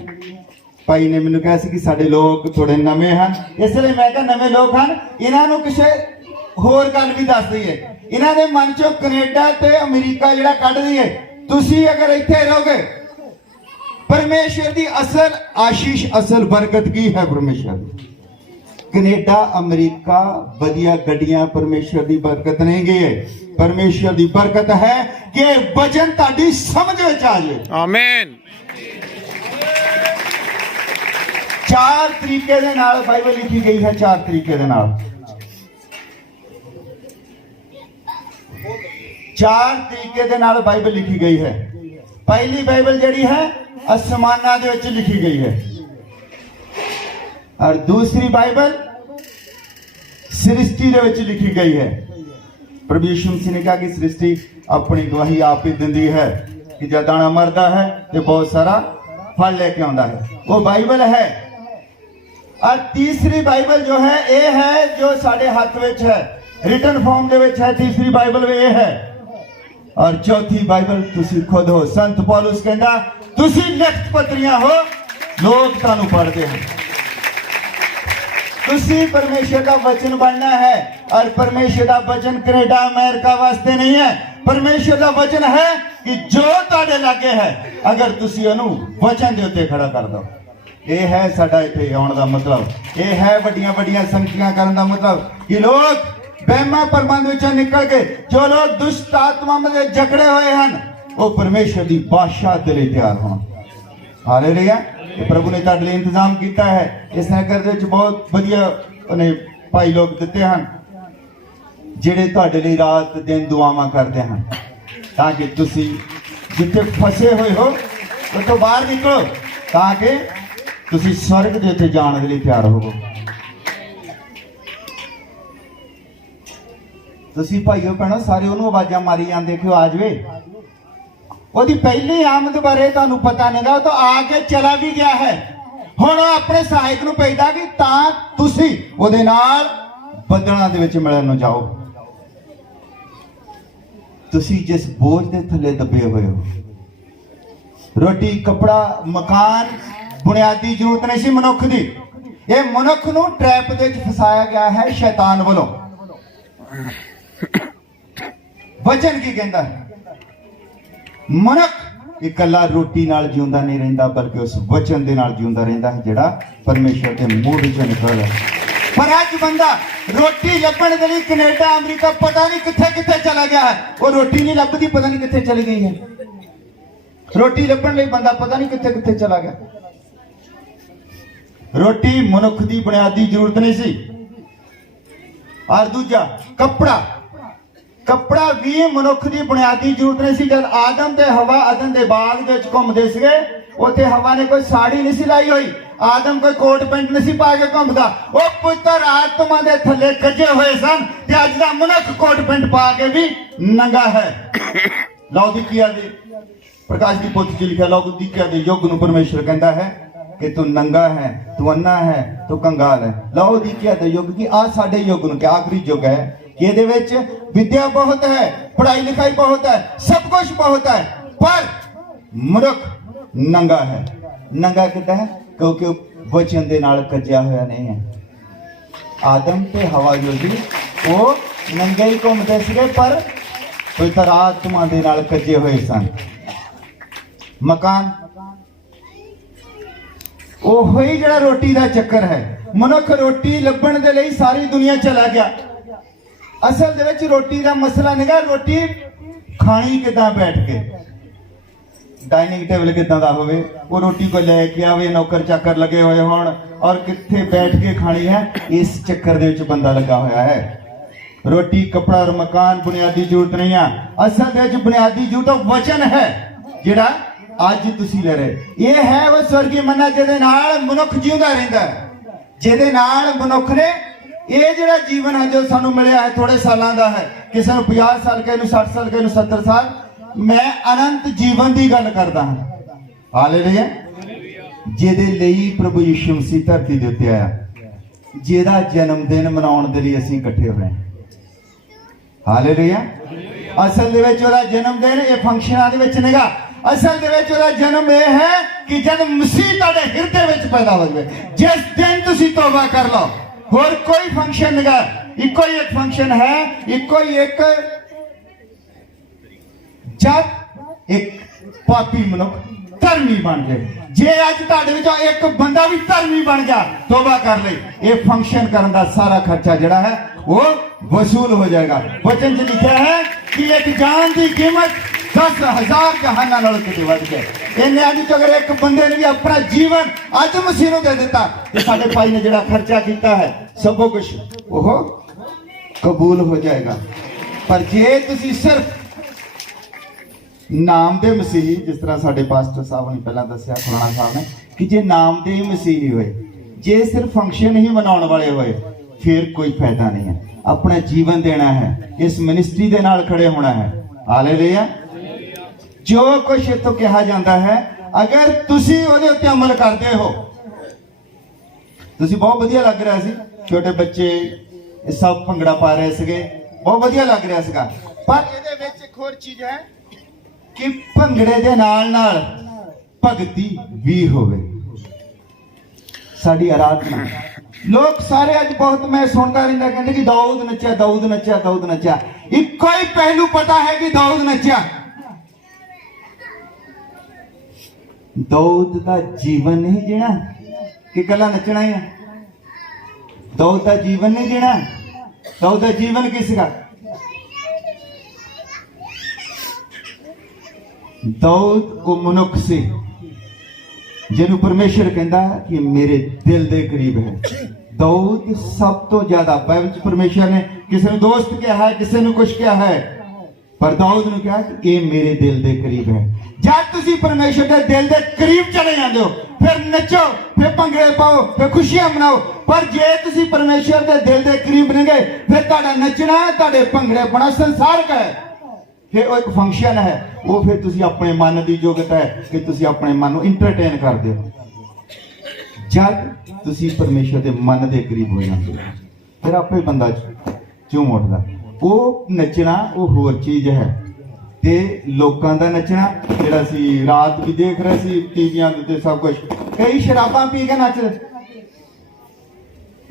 ਭਾਈ ਨੇ ਮੈਨੂੰ ਕਿਹਾ ਸੀ ਕਿ ਸਾਡੇ ਲੋਕ ਥੋੜੇ ਨਵੇਂ ਹਨ। ਇਸ ਲਈ ਮੈਂ ਕਿਹਾ ਨਵੇਂ ਲੋਕ ਹਨ। ਇਹਨਾਂ ਨੂੰ ਕਿਸੇ ਹੋਰ ਗੱਲ ਵੀ ਦੱਸ ਦਈਏ। ਇਹਨਾਂ ਦੇ ਮਨ ਚੋਂ ਕੈਨੇਡਾ ਤੇ ਅਮਰੀਕਾ ਜਿਹੜਾ ਕੱਢ ਦਈਏ ਤੁਸੀਂ ਅਗਰ ਇੱਥੇ ਰਹੋਗੇ ਪਰਮੇਸ਼ਰ ਦੀ ਅਸਲ ਆਸ਼ੀਸ਼ ਅਸਲ ਬਰਕਤ ਕੀ ਹੈ ਪਰਮੇਸ਼ਰ ਦੀ? ਕੈਨੇਡਾ ਅਮਰੀਕਾ ਵਧੀਆ ਗੱਡੀਆਂ ਪਰਮੇਸ਼ਰ ਦੀ ਬਰਕਤ ਨਹੀਂ ਗਈ ਹੈ। ਪਰਮੇਸ਼ਰ ਦੀ ਬਰਕਤ ਹੈ ਕਿ ਵਚਨ ਤੁਹਾਡੀ ਸਮਝ ਵਿੱਚ ਆ ਜਾਏ Amen. ਚਾਰ ਤਰੀਕੇ ਦੇ ਨਾਲ ਬਾਈਬਲ ਲਿਖੀ ਗਈ ਹੈ ਚਾਰ ਤਰੀਕੇ ਦੇ ਨਾਲ। ਚਾਰ ਤਰੀਕੇ ਦੇ ਨਾਲ ਬਾਈਬਲ ਲਿਖੀ ਗਈ ਹੈ। ਪਹਿਲੀ ਬਾਈਬਲ ਜਿਹੜੀ ਹੈ, ਅਸਮਾਨਾਂ ਦੇ ਵਿੱਚ ਲਿਖੀ ਗਈ ਹੈ। ਔਰ ਦੂਸਰੀ ਬਾਈਬਲ ਸ੍ਰਿਸ਼ਟੀ ਦੇ ਵਿੱਚ ਲਿਖੀ ਗਈ ਹੈ। ਪ੍ਰਭੂ ਯਿਸੂ ਮਸੀਹ ਨੇ ਕਿਹਾ ਕਿ ਸ੍ਰਿਸ਼ਟੀ ਆਪਣੀ ਗਵਾਹੀ ਆਪ ਹੀ ਦਿੰਦੀ ਹੈ ਕਿ ਜਦ ਦਾਣਾ ਮਰਦਾ ਹੈ ਤੇ ਬਹੁਤ ਸਾਰਾ ਫਲ ਲੈ ਕੇ ਆਉਂਦਾ ਹੈ। ਉਹ ਬਾਈਬਲ ਹੈ। ਔਰ ਤੀਸਰੀ ਬਾਈਬਲ ਜੋ ਹੈ, ਇਹ ਹੈ ਜੋ ਸਾਡੇ ਹੱਥ ਵਿੱਚ ਹੈ। ਰਿਟਨ ਫਾਰਮ ਦੇ ਵਿੱਚ ਹੈ, ਤੀਸਰੀ ਬਾਈਬਲ ਇਹ ਹੈ। ਔਰ ਚੌਥੀ ਬਾਈਬਲ ਤੁਸੀਂ ਖੁਦ ਹੋ। ਸੰਤ ਪੌਲਸ ਕਹਿੰਦਾ, ਤੁਸੀਂ ਲਿਖਤ ਪੱਤਰੀਆਂ ਹੋ, ਲੋਕ ਤੁਹਾਨੂੰ ਪੜ੍ਹਦੇ ਹਨ। ਤੁਸੀਂ ਪਰਮੇਸ਼ਰ ਦਾ ਵਚਨ ਬਣਨਾ ਹੈ, ਔਰ ਪਰਮੇਸ਼ਰ ਦਾ ਵਚਨ ਕੈਨੇਡਾ, ਅਮਰੀਕਾ ਵਾਸਤੇ ਨਹੀਂ ਹੈ। ਪਰਮੇਸ਼ਰ ਦਾ ਵਚਨ ਹੈ ਕਿ ਜੋ ਤੁਹਾਡੇ ਲਾਗੇ ਹੈ, ਅਗਰ ਤੁਸੀਂ ਉਹਨੂੰ ਵਚਨ ਦੇ ਉੱਤੇ ਖੜਾ ਕਰ ਦੋ ਇਹ ਹੈ ਸਾਡਾ ਇੱਥੇ ਆਉਣ ਦਾ ਮਤਲਬ। ਇਹ ਹੈ ਵੱਡੀਆਂ ਵੱਡੀਆਂ ਸੰਗਤੀਆਂ ਕਰਨ ਦਾ ਮਤਲਬ ਕਿ ਲੋਕ ਬਹਿਮਾ ਪਰਮੰਦ ਵਿੱਚੋਂ ਨਿਕਲ ਕੇ ਜੋ ਲੋਕ ਦੁਸ਼ਟ ਆਤਮਾਵਾਂ ਦੇ ਜਕੜੇ ਹੋਏ ਹਨ, ਉਹ ਪਰਮੇਸ਼ਰ ਦੀ ਬਾਦਸ਼ਾਹ ਦੇ ਲਈ ਤਿਆਰ ਹੋਣ। ਹਾਲੇਲੂਇਆ ਇਹ ਪ੍ਰਭੂ ਨੇ ਤੁਹਾਡੇ ਲਈ ਇੰਤਜ਼ਾਮ ਕੀਤਾ ਹੈ। ਇਸ ਨਗਰ ਦੇ ਵਿੱਚ ਬਹੁਤ ਵਧੀਆ ਉਹਨੇ ਭਾਈ ਲੋਕ ਦਿੱਤੇ ਹਨ, ਜਿਹੜੇ ਤੁਹਾਡੇ ਲਈ ਰਾਤ ਦਿਨ ਦੁਆਵਾਂ ਕਰਦੇ ਹਨ। ਤਾਂ ਕਿ ਤੁਸੀਂ ਜਿੱਥੇ ਫਸੇ ਹੋਏ ਹੋ, ਉੱਥੋਂ ਬਾਹਰ ਨਿਕਲੋ, ਤਾਂ ਕਿ ਤੁਸੀਂ ਸਵਰਗ ਦੇ ਉੱਤੇ ਜਾਣ ਦੇ ਲਈ ਤਿਆਰ ਹੋਵੋ। ਤੁਸੀਂ ਭਾਈਓ ਭੈਣੋ, ਸਾਰੇ ਉਹਨੂੰ ਆਵਾਜ਼ਾਂ ਮਾਰੀ ਜਾਂਦੇ ਕਿ ਆ ਜਾਵੇ। ਉਹਦੀ ਪਹਿਲੀ ਆਮਦ ਬਾਰੇ ਤੁਹਾਨੂੰ ਪਤਾ ਨਹੀਂਗਾ, ਉਹ ਤਾਂ ਆ ਕੇ ਚਲਾ ਵੀ ਗਿਆ ਹੈ। ਹੁਣ ਉਹ ਆਪਣੇ ਸਹਾਇਕ ਨੂੰ ਭੇਜਦਾ ਕਿ ਤਾਂ ਤੁਸੀਂ ਉਹਦੇ ਨਾਲ ਬੱਦਲਾਂ ਦੇ ਵਿੱਚ ਮਿਲਣ ਨੂੰ ਜਾਓ। ਤੁਸੀਂ ਜਿਸ ਬੋਝ ਦੇ ਥੱਲੇ ਦੱਬੇ ਹੋਏ ਹੋ, ਰੋਟੀ, ਕਪੜਾ, ਮਕਾਨ, ਬੁਨਿਆਦੀ ਜ਼ਰੂਰਤ ਨਹੀਂ ਸੀ ਮਨੁੱਖ ਦੀ। ਇਹ ਮਨੁੱਖ ਨੂੰ ਟ੍ਰੈਪ ਦੇ ਵਿੱਚ ਫਸਾਇਆ ਗਿਆ ਹੈ ਸ਼ੈਤਾਨ ਵੱਲੋਂ। ਵਚਨ ਕੀ ਕਹਿੰਦਾ ਹੈ? ਮਨੁੱਖ ਇਕੱਲਾ ਰੋਟੀ ਨਾਲ ਜਿਉਂਦਾ ਨਹੀਂ ਰਹਿੰਦਾ, ਬਲਕਿ ਉਸ ਵਚਨ ਦੇ ਨਾਲ ਜਿਉਂਦਾ ਰਹਿੰਦਾ ਹੈ, ਜਿਹੜਾ ਪਰਮੇਸ਼ਰ ਦੇ ਮੂੰਹ ਵਿੱਚੋਂ ਨਿਕਲਦਾ ਹੈ ਪਰ ਅੱਜ ਬੰਦਾ ਰੋਟੀ ਲੱਭਣ ਦੇ ਲਈ ਕੈਨੇਡਾ, ਅਮਰੀਕਾ, ਪਤਾ ਨਹੀਂ ਕਿੱਥੇ ਕਿੱਥੇ ਚਲਾ ਗਿਆ ਹੈ। ਉਹ ਰੋਟੀ ਨਹੀਂ ਲੱਭਦੀ, ਪਤਾ ਨਹੀਂ ਕਿੱਥੇ ਚਲੀ ਗਈ ਹੈ। ਰੋਟੀ ਲੱਭਣ ਲਈ ਬੰਦਾ ਪਤਾ ਨਹੀਂ ਕਿੱਥੇ ਕਿੱਥੇ ਚਲਾ ਗਿਆ। ਰੋਟੀ ਮਨੁੱਖ ਦੀ ਬੁਨਿਆਦੀ ਜ਼ਰੂਰਤ ਨਹੀਂ ਸੀ। ਔਰ ਦੂਜਾ, ਕੱਪੜਾ। ਕੱਪੜਾ ਵੀ ਮਨੁੱਖ ਦੀ ਬੁਨਿਆਦੀ ਜ਼ਰੂਰਤ ਨਹੀਂ ਸੀ, ਜਦ ਆਦਮ ਤੇ ਹਵਾ, ਅਦਨ ਦੇ ਬਾਗ ਦੇ ਵਿੱਚ ਘੁੰਮਦੇ ਸੀਗੇ, ਉੱਥੇ ਹਵਾ ਨੇ ਕੋਈ ਸਾੜੀ ਨਹੀਂ ਸੀ ਲਾਈ ਹੋਈ, ਆਦਮ ਕੋਈ ਕੋਟ ਪੈਂਟ ਨਹੀਂ ਸੀ ਪਾ ਕੇ ਘੁੰਮਦਾ। ਉਹ ਪੁੱਤਰ ਆਤਮਾ ਦੇ ਥੱਲੇ ਕੱਜੇ ਹੋਏ ਸਨ ਤੇ ਅੱਜ ਦਾ ਮਨੁੱਖ ਕੋਟ ਪੈਂਟ ਪਾ ਕੇ ਵੀ ਨੰਗਾ ਹੈ। ਲੌਦੀਕੀਆ ਦੇ, ਪ੍ਰਕਾਸ਼ ਦੀ ਪੁੱਤ ਜੀ ਲਿਖਿਆ ਲੌਦੀਕੀਆ ਦੇ ਯੁੱਗ ਨੂੰ ਪਰਮੇਸ਼ਰ ਕਹਿੰਦਾ ਹੈ ਕਿ ਤੂੰ ਨੰਗਾ ਹੈ, ਤੂੰ ਅੰਨਾ ਹੈ, ਤੂੰ ਕੰਗਾਲ ਹੈ। ਲੌਦੀਕੀਆ ਦੇ ਯੁੱਗ ਕੀ ਆ ਸਾਡੇ ਯੁੱਗ ਨੂੰ ਕਿ ਆਖਰੀ ਯੁੱਗ ਹੈ। ਇਹਦੇ ਵਿੱਚ ਵਿਦਿਆ ਬਹੁਤ ਹੈ, ਪੜ੍ਹਾਈ ਲਿਖਾਈ ਬਹੁਤ ਹੈ, ਸਭ ਕੁਝ ਬਹੁਤ ਹੈ, ਪਰ ਮਨੁੱਖ ਨੰਗਾ ਹੈ। ਨੰਗਾ ਕਿੱਦਾਂ ਹੈ? ਕਿਉਂਕਿ ਉਹ ਵਚਨ ਦੇ ਨਾਲ ਕੱਜਿਆ ਹੋਇਆ ਨਹੀਂ ਹੈ। ਆਦਮ ਤੇ ਹਵਾ ਜੋ ਸੀ ਉਹ ਨੰਗੇ ਹੀ ਘੁੰਮਦੇ ਸੀਗੇ, ਪਰ ਪਵਿੱਤਰ ਆਤਮਾ ਦੇ ਨਾਲ ਕੱਜੇ ਹੋਏ ਸਨ। ਮਕਾਨ, ਉਹ ਹੀ ਜਿਹੜਾ ਰੋਟੀ ਦਾ ਚੱਕਰ ਹੈ। ਮਨੁੱਖ ਰੋਟੀ ਲੱਭਣ ਦੇ ਲਈ ਸਾਰੀ ਦੁਨੀਆ ਚਲਾ ਗਿਆ। ਅਸਲ ਦੇ ਵਿੱਚ ਰੋਟੀ ਦਾ ਮਸਲਾ ਨਹੀਂਗਾ ਰੋਟੀ ਖਾਣੀ ਕਿਦਾਂ ਬੈਠ ਕੇ? ਡਾਈਨਿੰਗ ਟੇਬਲ ਕਿਦਾਂ ਦਾ ਹੋਵੇ? ਉਹ ਰੋਟੀ ਕੋਈ ਲੈ ਕੇ ਆਵੇ, ਨੌਕਰ ਚਾਕਰ ਲੱਗੇ ਹੋਏ ਹੋਣ ਔਰ ਕਿੱਥੇ ਬੈਠ ਕੇ ਖਾਣੀ ਹੈ, ਇਸ ਚੱਕਰ ਦੇ ਵਿੱਚ ਬੰਦਾ ਲੱਗਾ ਹੋਇਆ ਹੈ। ਰੋਟੀ, ਕਪੜਾ ਔਰ ਮਕਾਨ ਬੁਨਿਆਦੀ ਜ਼ਰੂਰਤ ਨਹੀਂ ਆ। ਅਸਲ ਦੇ ਵਿੱਚ ਬੁਨਿਆਦੀ ਜ਼ਰੂਰਤ ਵਚਨ ਹੈ, ਜਿਹੜਾ ਅੱਜ ਤੁਸੀਂ ਲੈ ਰਹੇ ਇਹ ਹੈ ਉਹ ਸਵਰਗੀ ਮੰਨਾ ਜਿਹਦੇ ਨਾਲ ਮਨੁੱਖ ਜਿਉਂਦਾ ਰਹਿੰਦਾ ਜਿਹਦੇ ਨਾਲ ਮਨੁੱਖ ਨੇ ਇਹ ਜਿਹੜਾ ਜੀਵਨ ਹੈ ਜੋ ਸਾਨੂੰ ਮਿਲਿਆ ਹੈ ਥੋੜੇ ਸਾਲਾਂ ਦਾ ਹੈ, ਕਿਸੇ ਨੂੰ 50 ਸਾਲ, ਕਿਸੇ ਨੂੰ 60 ਸਾਲ, ਕਿਸੇ ਨੂੰ 70 ਸਾਲ, ਮੈਂ ਅਨੰਤ ਜੀਵਨ ਦੀ ਗੱਲ ਕਰਦਾ ਹਾਂ। ਹਾਲੇਲੂਇਆ ਜਿਹਦੇ ਲਈ ਪ੍ਰਭੂ ਯਿਸੂ ਮਸੀਹ ਧਰਤੀ ਦੇ ਉੱਤੇ ਆਇਆ। ਜਿਹਦਾ ਜਨਮ ਦਿਨ ਮਨਾਉਣ ਦੇ ਲਈ ਅਸੀਂ ਇਕੱਠੇ ਹੋਏ ਹਾਂ। ਹਾਲੇਲੂਇਆ ਅਸਲ ਦੇ ਵਿੱਚ ਉਹਦਾ ਜਨਮ ਦਿਨ ਇਹ ਫੰਕਸ਼ਨਾਂ ਦੇ ਵਿੱਚ ਨਹੀਂਗਾ। ਅਸਲ ਦੇ ਵਿੱਚ ਉਹਦਾ ਜਨਮ ਇਹ ਹੈ ਕਿ ਜਦ ਮਸੀਹ ਤੁਹਾਡੇ ਹਿਰਦੇ ਵਿੱਚ ਪੈਦਾ ਹੋ ਜਾਵੇ, ਜਿਸ ਦਿਨ ਤੁਸੀਂ ਤੋਬਾ ਕਰ ਲਓ ਹੋਰ ਕੋਈ ਫੰਕਸ਼ਨ ਨਹੀਂਗਾ ਇੱਕੋ ਹੀ ਇੱਕ ਫੰਕਸ਼ਨ ਹੈ, ਇੱਕੋ ਹੀ ਇੱਕ ਜਦ ਇੱਕ ਪਾਪੀ ਮਨੁੱਖ, ਧਰਮੀ ਬਣ ਜਾਏ ਜੇ ਅੱਜ ਤੁਹਾਡੇ ਵਿੱਚੋਂ ਇੱਕ ਬੰਦਾ ਵੀ ਧਰਮੀ ਬਣ ਗਿਆ, ਤੋਬਾ ਕਰ ਲਈ। ਇਹ ਫੰਕਸ਼ਨ ਕਰਨ ਦਾ ਸਾਰਾ ਖਰਚਾ ਜਿਹੜਾ ਹੈ, ਉਹ ਵਸੂਲ ਹੋ ਜਾਏਗਾ। ਵਚਨ 'ਚ ਲਿਖਿਆ ਹੈ ਕਿ ਇੱਕ ਜਾਨ ਦੀ ਕੀਮਤ 10000 ਜਹਾਨਾਂ ਨਾਲੋਂ ਕਿਤੇ ਵੱਧ ਗਏ ਇਹਨੇ ਅੱਜ ਅਗਰ ਇੱਕ ਬੰਦੇ ਨੇ ਵੀ ਆਪਣਾ ਜੀਵਨ ਅੱਜ ਮਸੀਹ ਨੂੰ ਦੇ ਦਿੱਤਾ। ਤੇ ਸਾਡੇ ਭਾਈ ਨੇ ਜਿਹੜਾ ਖਰਚਾ ਕੀਤਾ ਹੈ ਸਭੋ ਕੁਝ ਉਹ ਕਬੂਲ ਹੋ ਜਾਏਗਾ। ਪਰ ਜੇ ਤੁਸੀਂ ਸਿਰਫ ਨਾਮ ਦੇ ਮਸੀਹੀ, ਜਿਸ ਤਰ੍ਹਾਂ ਸਾਡੇ ਪਾਸਟਰ ਸਾਹਿਬ ਨੇ ਪਹਿਲਾਂ ਦੱਸਿਆ, ਖੁਰਾਣਾ ਸਾਹਿਬ ਨੇ, ਕਿ ਜੇ ਨਾਮ ਦੇ ਹੀ ਮਸੀਹੀ ਹੋਏ, ਜੇ ਸਿਰਫ ਫੰਕਸ਼ਨ ਹੀ ਮਨਾਉਣ ਵਾਲੇ ਹੋਏ, ਫਿਰ ਕੋਈ ਫਾਇਦਾ ਨਹੀਂ ਹੈ। ਆਪਣਾ ਜੀਵਨ ਦੇਣਾ ਹੈ, ਇਸ ਮਿਨਿਸਟਰੀ ਦੇ ਨਾਲ ਖੜੇ ਹੋਣਾ ਹੈ। ਹਾਲੇਲੂਇਆ ਜੋ ਕੁਝ ਇੱਥੋਂ ਕਿਹਾ ਜਾਂਦਾ ਹੈ, ਅਗਰ ਤੁਸੀਂ ਉਹਦੇ ਉੱਤੇ ਅਮਲ ਕਰਦੇ ਹੋ, ਤੁਸੀਂ ਬਹੁਤ ਵਧੀਆ ਲੱਗ ਰਿਹਾ ਸੀ। ਛੋਟੇ ਬੱਚੇ ਇਹ ਸਭ ਭੰਗੜਾ ਪਾ ਰਹੇ ਸੀਗੇ। ਬਹੁਤ ਵਧੀਆ ਲੱਗ ਰਿਹਾ ਸੀਗਾ। ਪਰ ਇਹਦੇ ਵਿੱਚ ਇੱਕ ਹੋਰ ਚੀਜ਼ ਹੈ ਕਿ ਭੰਗੜੇ ਦੇ ਨਾਲ ਨਾਲ ਭਗਤੀ ਵੀ ਹੋਵੇ। ਸਾਡੀ ਆਰਾਧਨਾ। ਲੋਕ ਸਾਰੇ ਅੱਜ ਬਹੁਤ ਮੈਂ ਸੁਣਦਾ ਰਹਿੰਦਾ, ਕਹਿੰਦੇ ਕਿ ਦਾਊਦ ਨੱਚਿਆ ਦਾਊਦ ਨੱਚਿਆ ਦਾਊਦ ਨੱਚਿਆ। ਇੱਕੋ ਹੀ ਪਹਿਲੂ ਪਤਾ ਹੈ ਕਿ ਦਾਊਦ ਨੱਚਿਆ। ਦਾਊਦ ਦਾ ਜੀਵਨ ਨਹੀਂ ਜਿਹੜਾ ਕਿ ਕੱਲਾ ਨੱਚਣਾ ਹੀ ਹੈ। ਦਾਊਦ ਦਾ ਜੀਵਨ ਨਹੀਂ ਜੀਣਾ। ਦਾਊਦ ਦਾ ਜੀਵਨ ਕੀ ਸੀਗਾ ਦਾਊਦ ਕੋ ਮਨੁੱਖ ਸੀ, ਜਿਹਨੂੰ ਪਰਮੇਸ਼ਰ ਕਹਿੰਦਾ ਕਿ ਮੇਰੇ ਦਿਲ ਦੇ ਕਰੀਬ ਹੈ। ਦਾਊਦ ਸਭ ਤੋਂ ਜ਼ਿਆਦਾ, ਬਾਈਬਲ ਚ ਪਰਮੇਸ਼ਰ ਨੇ ਕਿਸੇ ਨੂੰ ਦੋਸਤ ਕਿਹਾ ਹੈ, ਕਿਸੇ ਨੂੰ ਕੁਝ ਕਿਹਾ ਹੈ, ਪਰ ਦਾਊਦ ਨੂੰ ਕਿਹਾ ਕਿ ਇਹ ਮੇਰੇ ਦਿਲ ਦੇ ਕਰੀਬ ਹੈ। ਜਦ ਤੁਸੀਂ ਪਰਮੇਸ਼ਰ ਦੇ ਦਿਲ ਦੇ ਕਰੀਬ ਚਲੇ ਜਾਂਦੇ ਹੋ, ਫਿਰ ਨੱਚੋ, ਫਿਰ ਭੰਗੜੇ ਪਾਓ, ਫਿਰ ਖੁਸ਼ੀਆਂ ਮਨਾਓ ਪਰ ਜੇ ਤੁਸੀਂ ਪਰਮੇਸ਼ਰ ਦੇ ਦਿਲ ਦੇ ਕਰੀਬ ਨਹੀਂ ਫਿਰ ਤੁਹਾਡਾ ਨੱਚਣਾ, ਤੁਹਾਡੇ ਭੰਗੜੇ ਬੜਾ ਸੰਸਾਰਕ ਹੈ। ਫਿਰ ਉਹ ਇੱਕ ਫੰਕਸ਼ਨ ਹੈ। ਉਹ ਫਿਰ ਤੁਸੀਂ ਆਪਣੇ ਮਨ ਦੀ ਯੋਗਤਾ ਹੈ ਕਿ ਤੁਸੀਂ ਆਪਣੇ ਮਨ ਨੂੰ ਇੰਟਰਟੇਨ ਕਰਦੇ ਹੋ। ਜਦ ਤੁਸੀਂ ਪਰਮੇਸ਼ਰ ਦੇ ਮਨ ਦੇ ਕਰੀਬ ਹੋ ਜਾਂਦੇ ਹੋ, ਫਿਰ ਆਪੇ ਬੰਦਾ ਝੂਮ ਉੱਠਦਾ। ਉਹ ਨੱਚਣਾ, ਉਹ ਹੋਰ ਚੀਜ਼ ਹੈ। ਤੇ ਲੋਕਾਂ ਦਾ ਨੱਚਣਾ, ਜਿਹੜਾ ਸੀ ਰਾਤ ਵੀ ਦੇਖ ਰਹੇ ਸੀ, ਟੀਵੀਆਂ ਦੇ ਉੱਤੇ ਸਭ ਕੁਝ ਕਈ ਸ਼ਰਾਬਾਂ ਪੀ ਕੇ ਨੱਚ ਰਹੇ।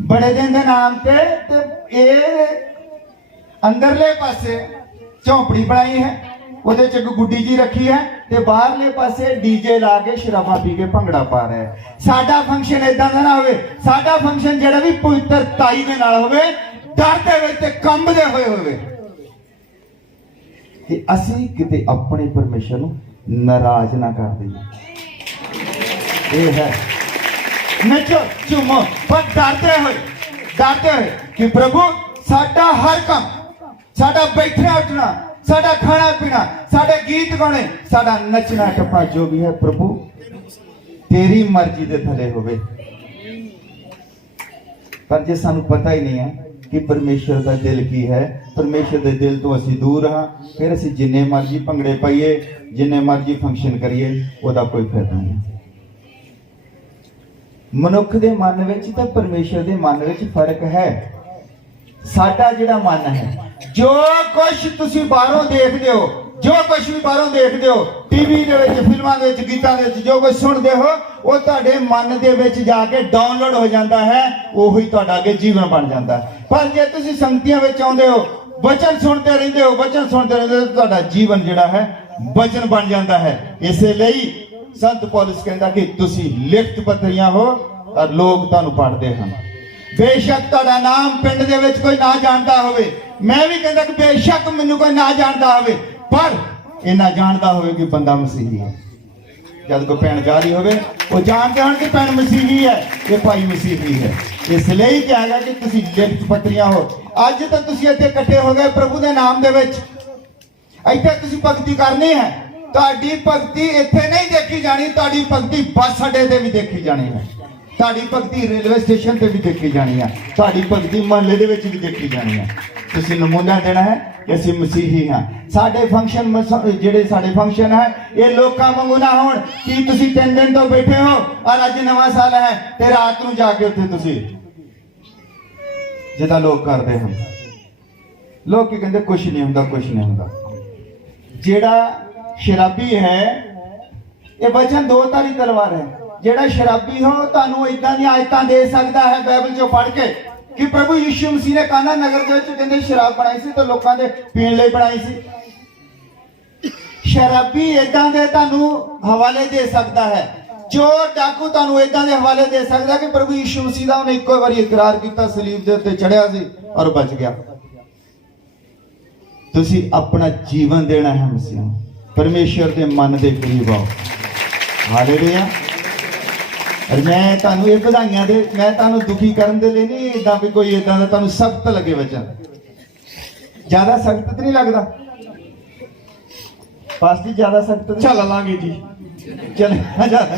ਬੜੇ ਦਿਨ ਦੇ ਨਾਮ ਤੇ ਤੇ ਇਹ ਅੰਦਰਲੇ ਪਾਸੇ ਝੌਂਪੜੀ ਬਣਾਈ ਹੈ। ਉਹਦੇ ਚ ਇੱਕ ਗੁੱਡੀ ਜੀ ਰੱਖੀ ਹੈ ਤੇ ਬਾਹਰਲੇ ਪਾਸੇ ਡੀਜੇ ਲਾ ਕੇ ਸ਼ਰਾਬਾਂ ਪੀ ਕੇ ਭੰਗੜਾ ਪਾ ਰਿਹਾ ਹੈ। ਸਾਡਾ ਫੰਕਸ਼ਨ ਇਦਾਂ ਦਾ ਨਾ ਹੋਵੇ। ਸਾਡਾ ਫੰਕਸ਼ਨ ਜਿਹੜਾ ਵੀ ਪਵਿੱਤਰ ਤਾਈ ਦੇ ਨਾਲ ਹੋਵੇ ਡਰ ਦੇ ਵਿੱਚ ਤੇ ਕੰਬਦੇ ਹੋਏ ਹੋਵੇ। ਕਿ ਅਸੀਂ ਕਿਤੇ ਆਪਣੇ ਪਰਮੇਸ਼ਰ ਨੂੰ ਨਾਰਾਜ਼ ਨਾ ਕਰ ਦਈਏ। ਇਹ ਹੈ। ਨੱਚੋ ਝੂਮੋ ਪਰ ਡਰਦੇ ਹੋਏ ਡਰਦੇ ਹੋਏ ਕਿ ਪ੍ਰਭੂ ਸਾਡਾ ਹਰ ਕੰਮ, ਸਾਡਾ ਬੈਠਣਾ ਉੱਠਣਾ, ਸਾਡਾ ਖਾਣਾ ਪੀਣਾ, ਸਾਡੇ ਗੀਤ ਗਾਉਣੇ, ਸਾਡਾ ਨੱਚਣਾ ਟੱਪਾ ਜੋ ਵੀ ਹੈ ਪ੍ਰਭੂ, ਤੇਰੀ ਮਰਜ਼ੀ ਦੇ ਥਲੇ ਹੋਵੇ। ਪਰ ਜੇ ਸਾਨੂੰ ਪਤਾ ਹੀ ਨਹੀਂ ਹੈ ਕਿ ਪਰਮੇਸ਼ਰ ਦਾ ਦਿਲ ਕੀ ਹੈ, ਪਰਮੇਸ਼ਰ ਦੇ ਦਿਲ ਤੋਂ ਅਸੀਂ ਦੂਰ ਹਾਂ, ਫਿਰ ਅਸੀਂ ਜਿੰਨੇ ਮਰਜ਼ੀ ਭੰਗੜੇ ਪਾਈਏ, ਜਿੰਨੇ ਮਰਜ਼ੀ ਫੰਕਸ਼ਨ ਕਰੀਏ, ਉਹਦਾ ਕੋਈ ਫਾਇਦਾ ਨਹੀਂ। ਮਨੁੱਖ ਦੇ ਮਨ ਵਿੱਚ ਤੇ ਪਰਮੇਸ਼ਰ ਦੇ ਮਨ ਵਿੱਚ ਫ਼ਰਕ ਹੈ। ਸਾਡਾ ਜਿਹੜਾ ਮਨ ਹੈ, ਜੋ ਕੁਝ ਤੁਸੀਂ ਬਾਹਰੋਂ ਦੇਖਦੇ ਹੋ, ਜੋ ਕੁਝ ਵੀ ਬਾਹਰੋਂ ਦੇਖਦੇ ਹੋ ਟੀਵੀ ਦੇ ਵਿੱਚ, ਫਿਲਮਾਂ ਦੇ ਵਿੱਚ, ਗੀਤਾਂ ਦੇ ਵਿੱਚ, ਜੋ ਕੁਝ ਸੁਣਦੇ ਹੋ, ਉਹ ਤੁਹਾਡੇ ਮਨ ਦੇ ਵਿੱਚ ਜਾ ਕੇ ਡਾਊਨਲੋਡ ਹੋ ਜਾਂਦਾ ਹੈ, ਉਹੀ ਤੁਹਾਡਾ ਅੱਗੇ ਜੀਵਨ ਬਣ ਜਾਂਦਾ ਹੈ। ਪਰ ਜੇ ਤੁਸੀਂ ਸੰਗਤੀਆਂ ਵਿੱਚ ਆਉਂਦੇ ਹੋ, ਵਚਨ ਸੁਣਦੇ ਰਹਿੰਦੇ ਹੋ, ਵਚਨ ਸੁਣਦੇ ਰਹਿੰਦੇ ਹੋ, ਤਾਂ ਤੁਹਾਡਾ ਜੀਵਨ ਜਿਹੜਾ ਹੈ, ਵਚਨ ਬਣ ਜਾਂਦਾ ਹੈ। ਇਸੇ ਲਈ ਸੰਤ ਪੌਲਸ ਕਹਿੰਦਾ ਕਿ ਤੁਸੀਂ ਲਿਖਤ ਪੱਤਰੀਆਂ ਹੋ ਤਾਂ ਲੋਕ ਤੁਹਾਨੂੰ ਪੜ੍ਹਦੇ ਹਨ। ਬੇਸ਼ੱਕ ਤੁਹਾਡਾ ਨਾਮ ਪਿੰਡ ਦੇ ਵਿੱਚ ਕੋਈ ਨਾ ਜਾਣਦਾ ਹੋਵੇ। ਮੈਂ ਵੀ ਕਹਿੰਦਾ ਕਿ ਬੇਸ਼ੱਕ ਮੈਨੂੰ ਕੋਈ ਨਾ ਜਾਣਦਾ ਹੋਵੇ। ਪਰ ਇਹ ਜਾਣਦਾ ਹੋਵੇ ਕਿ ਬੰਦਾ ਮਸੀਹੀ ਹੈ। ਜਦ ਕੋ ਭੈਣ ਜਾ ਰਹੀ ਹੋਵੇ, ਉਹ ਜਾਣਦੇ ਹਨ ਕਿ ਭੈਣ ਮਸੀਹੀ ਹੈ, ਇਹ ਭਾਈ ਮਸੀਹੀ ਹੈ। ਇਸ ਲਈ ਕਿਹਾ ਕਿ ਤੁਸੀਂ ਲਿਖਤ ਪੱਤਰੀਆਂ ਹੋ। ਅੱਜ ਤਾਂ ਤੁਸੀਂ ਇੱਥੇ ਇਕੱਠੇ ਹੋ ਗਏ ਪ੍ਰਭੂ ਦੇ ਨਾਮ ਦੇ ਵਿੱਚ। ਇੱਥੇ ਤੁਸੀਂ ਭਗਤੀ ਕਰਨੀ ਹੈ। ਤੁਹਾਡੀ ਭਗਤੀ ਇੱਥੇ ਨਹੀਂ ਦੇਖੀ ਜਾਣੀ, ਤੁਹਾਡੀ ਭਗਤੀ ਬੱਸ ਅੱਡੇ ਤੇ ਵੀ ਦੇਖੀ ਜਾਣੀ ਹੈ। ਤੁਹਾਡੀ ਭਗਤੀ ਰੇਲਵੇ ਸਟੇਸ਼ਨ ਤੇ ਵੀ ਦੇਖੀ ਜਾਣੀ ਹੈ। ਤੁਹਾਡੀ ਭਗਤੀ ਮਹੱਲੇ ਦੇ ਵਿੱਚ ਵੀ ਦੇਖੀ ਜਾਣੀ ਹੈ। ਤੁਸੀਂ ਨਮੂਨਾ ਦੇਣਾ ਹੈ ਕਿ ਅਸੀਂ ਮਸੀਹੀ ਹਾਂ। ਸਾਡੇ ਫੰਕਸ਼ਨ ਜਿਹੜੇ ਸਾਡੇ ਫੰਕਸ਼ਨ ਹੈ, ਇਹ ਲੋਕਾਂ ਵਾਂਗੂ ਨਾ ਹੋਣ। ਕਿ ਤੁਸੀਂ ਤਿੰਨ ਦਿਨ ਤੋਂ ਬੈਠੇ ਹੋ? ਔਰ ਅੱਜ ਨਵਾਂ ਸਾਲ ਹੈ ਤੇ ਰਾਤ ਨੂੰ ਜਾ ਕੇ ਉੱਥੇ ਤੁਸੀਂ ਜਿੱਦਾਂ ਲੋਕ ਕਰਦੇ ਹਨ। ਲੋਕ ਕੀ ਕਹਿੰਦੇ ਕੁਝ ਨਹੀਂ ਹੁੰਦਾ ਕੁਝ ਨਹੀਂ ਹੁੰਦਾ। ਜਿਹੜਾ ਸ਼ਰਾਬੀ ਹੈ। ਇਹ ਵਚਨ ਦੋ ਤਾਰੀ ਤਲਵਾਰ ਹੈ। ਜਿਹੜਾ ਸ਼ਰਾਬੀ ਹੋ, ਤੁਹਾਨੂੰ ਇਦਾਂ ਦੀਆਂ ਆਇਤਾਂ ਦੇ ਸਕਦਾ ਹੈ ਬਾਈਬਲ ਚੋਂ ਪੜ੍ਹ ਕੇ। ਕਿ ਪ੍ਰਭੂ ਯਿਸੂ ਮਸੀਹ ਨੇ ਕਾਨਾ ਨਗਰ ਦੇ ਵਿੱਚ ਕਹਿੰਦੇ ਸ਼ਰਾਬ ਬਣਾਈ ਸੀ ਤੇ ਲੋਕਾਂ ਦੇ ਪੀਣ ਲਈ ਬਣਾਈ ਸੀ। ਸ਼ਰਾਬੀ ਇਦਾਂ ਦੇ ਤੁਹਾਨੂੰ ਹਵਾਲੇ ਦੇ ਸਕਦਾ ਹੈ। ਚੋਰ ਡਾਕੂ ਤੁਹਾਨੂੰ ਇਦਾਂ ਦੇ ਹਵਾਲੇ ਦੇ ਸਕਦਾ ਕਿ ਪ੍ਰਭੂ ਯਿਸੂ ਮਸੀਹ ਦਾ ਉਹਨੇ ਇੱਕੋ ਵਾਰੀ ਇਕਰਾਰ ਕੀਤਾ, ਸਲੀਬ ਦੇ ਉੱਤੇ ਚੜਿਆ ਸੀ ਔਰ ਬਚ ਗਿਆ। ਤੁਸੀਂ ਆਪਣਾ ਜੀਵਨ ਦੇਣਾ ਹੈ ਮਸੀਹ ਨੂੰ। ਪਰਮੇਸ਼ਰ ਦੇ ਮਨ ਦੇ ਕਰੀਬ ਆਓ। ਹਾਲੇਲੂਇਆ ਅਰ ਮੈਂ ਤੁਹਾਨੂੰ ਇਹ ਵਧਾਈਆਂ ਦੇ ਮੈਂ ਤੁਹਾਨੂੰ ਦੁਖੀ ਕਰਨ ਦੇ ਲਈ ਨਹੀਂ ਇਦਾਂ ਵੀ ਕੋਈ ਇਦਾਂ ਦਾ ਤੁਹਾਨੂੰ ਸਖਤ ਲੱਗੇ ਵਚਨ। ਜ਼ਿਆਦਾ ਸਖਤ ਤੇ ਨਹੀਂ ਲੱਗਦਾ? ਪਾਸਟੀ ਜ਼ਿਆਦਾ ਸਖਤ ਚੱਲ ਲਾਂਗੇ ਜੀ। ਚੱਲ ਜ਼ਿਆਦਾ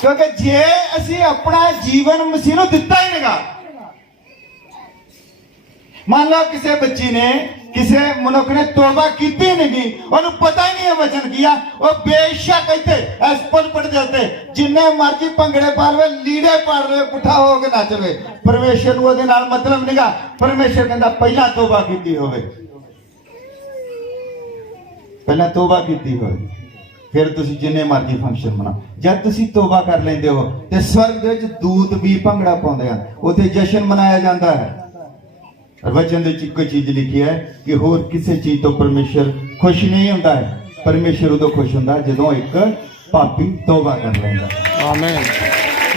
ਕਿਉਂਕਿ ਜੇ ਅਸੀਂ ਆਪਣਾ ਜੀਵਨ ਮਸੀਹ ਨੂੰ ਦਿੱਤਾ ਹੀ ਨਹੀਂਗਾ ਮੰਨ ਲਓ ਕਿਸੇ ਬੱਚੀ ਨੇ ਕਿਸੇ ਮਨੁੱਖ ਨੇ ਤੋਬਾ ਕੀਤੀ ਨਹੀਂ ਉਹਨੂੰ ਪਤਾ ਹੀ ਨਹੀਂ ਹੈ ਵਚਨ ਕੀ ਆ। ਉਹ ਬੇਸ਼ੱਕ ਇੱਥੇ ਐਸ ਪੜ ਪੜ ਜਾਂਦੇ ਜਿੰਨੇ ਮਰਜ਼ੀ ਭੰਗੜੇ ਪਾ ਲਵੇ, ਲੀੜੇ ਪਾ ਲਵੇ, ਪੁੱਠਾ ਹੋ ਕੇ ਨੱਚ ਲਵੇ। ਪਰਮੇਸ਼ਰ ਨੂੰ ਉਹਦੇ ਨਾਲ ਮਤਲਬ ਨਹੀਂਗਾ ਪਰਮੇਸ਼ਰ ਕਹਿੰਦਾ ਪਹਿਲਾਂ ਤੋਬਾ ਕੀਤੀ ਹੋਵੇ। ਪਹਿਲਾਂ ਤੋਬਾ ਕੀਤੀ ਹੋਵੇ। ਫਿਰ ਤੁਸੀਂ ਜਿੰਨੇ ਮਰਜ਼ੀ ਫੰਕਸ਼ਨ ਮਨਾਓ। ਜਦ ਤੁਸੀਂ ਤੋਬਾ ਕਰ ਲੈਂਦੇ ਹੋ ਤੇ ਸਵਰਗ ਦੇ ਵਿੱਚ ਦੂਤ ਵੀ ਭੰਗੜਾ ਪਾਉਂਦੇ ਹਨ। ਉੱਥੇ ਜਸ਼ਨ ਮਨਾਇਆ ਜਾਂਦਾ ਹੈ। ਵਚਨ ਦੇ ਵਿੱਚ ਇੱਕੋ ਚੀਜ਼ ਲਿਖੀ ਹੈ ਕਿ ਹੋਰ ਕਿਸੇ ਚੀਜ਼ ਤੋਂ ਪਰਮੇਸ਼ਰ ਖੁਸ਼ ਨਹੀਂ ਹੁੰਦਾ ਹੈ। ਪਰਮੇਸ਼ਰ ਉਦੋਂ ਖੁਸ਼ ਹੁੰਦਾ ਜਦੋਂ ਇੱਕ ਪਾਪੀ ਤੋਬਾ ਕਰ ਲੈਂਦਾ ਆਮੇਨ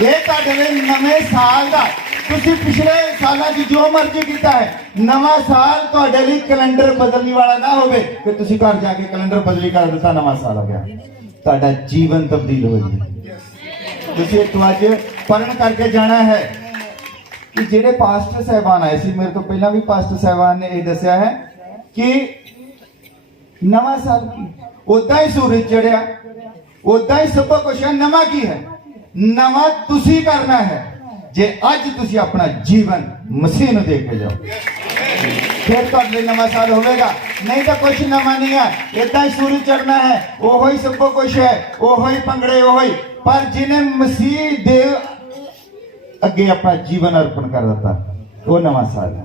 ਇਹ ਤੁਹਾਡੇ ਨਵੇਂ ਸਾਲ ਦਾ ਤੁਸੀਂ ਪਿਛਲੇ ਸਾਲਾਂ 'ਚ ਜੋ ਮਰਜ਼ੀ ਕੀਤਾ ਹੈ ਨਵਾਂ ਸਾਲ ਤੁਹਾਡੇ ਲਈ ਕੈਲੰਡਰ ਬਦਲਣ ਵਾਲਾ ਨਾ ਹੋਵੇ ਕਿ ਤੁਸੀਂ ਘਰ ਜਾ ਕੇ ਕੈਲੰਡਰ ਬਦਲੀ ਕਰ ਦਿੱਤਾ ਨਵਾਂ ਸਾਲ ਆ ਗਿਆ। ਤੁਹਾਡਾ ਜੀਵਨ ਤਬਦੀਲ ਹੋ ਜਾਵੇ ਤੁਸੀਂ ਇੱਕ ਅੱਜ ਪੜਨ ਕਰਕੇ ਜਾਣਾ ਹੈ। ਕਿ ਜਿਹੜੇ ਪਾਸਟਰ ਸਾਹਿਬਾਨ ਆਏ ਸੀ, ਮੇਰੇ ਤੋਂ ਪਹਿਲਾਂ ਵੀ ਪਾਸਟਰ ਸਾਹਿਬਾਨ ਨੇ ਇਹ ਦੱਸਿਆ ਹੈ ਕਿ ਨਵਾਂ ਸਾਲ ਉਦਾਂ ਹੀ? ਸੂਰਜ ਚੜਿਆ ਉਦਾਂ ਹੀ ਸਭ ਕੁਝ ਹੈ, ਨਵਾਂ ਕੀ ਹੈ? ਨਵਾਂ ਤੁਸੀਂ ਕਰਨਾ ਹੈ, ਜੇ ਅੱਜ ਤੁਸੀਂ ਆਪਣਾ ਜੀਵਨ ਮਸੀਹ ਨੂੰ ਦੇ ਕੇ ਜਾਓ। ਫਿਰ ਤੁਹਾਡੇ ਲਈ ਨਵਾਂ ਸਾਲ ਹੋਵੇਗਾ। ਨਹੀਂ ਤਾਂ ਕੁਝ ਨਵਾਂ ਨਹੀਂ ਹੈ ਇਦਾਂ ਹੀ ਸੂਰਜ ਚੜਨਾ ਹੈ, ਉਹੋ ਹੀ ਸਭ ਕੁਝ ਹੈ, ਉਹੋ ਹੀ ਭੰਗੜੇ ਉਹੋ ਹੀ। ਪਰ ਜਿਹਨੇ ਮਸੀਹ ਦੇ ਅੱਗੇ ਆਪਣਾ ਜੀਵਨ ਅਰਪਣ ਕਰ ਦਿੱਤਾ। ਉਹ ਨਵਾਂ ਸਾਲ ਹੈ।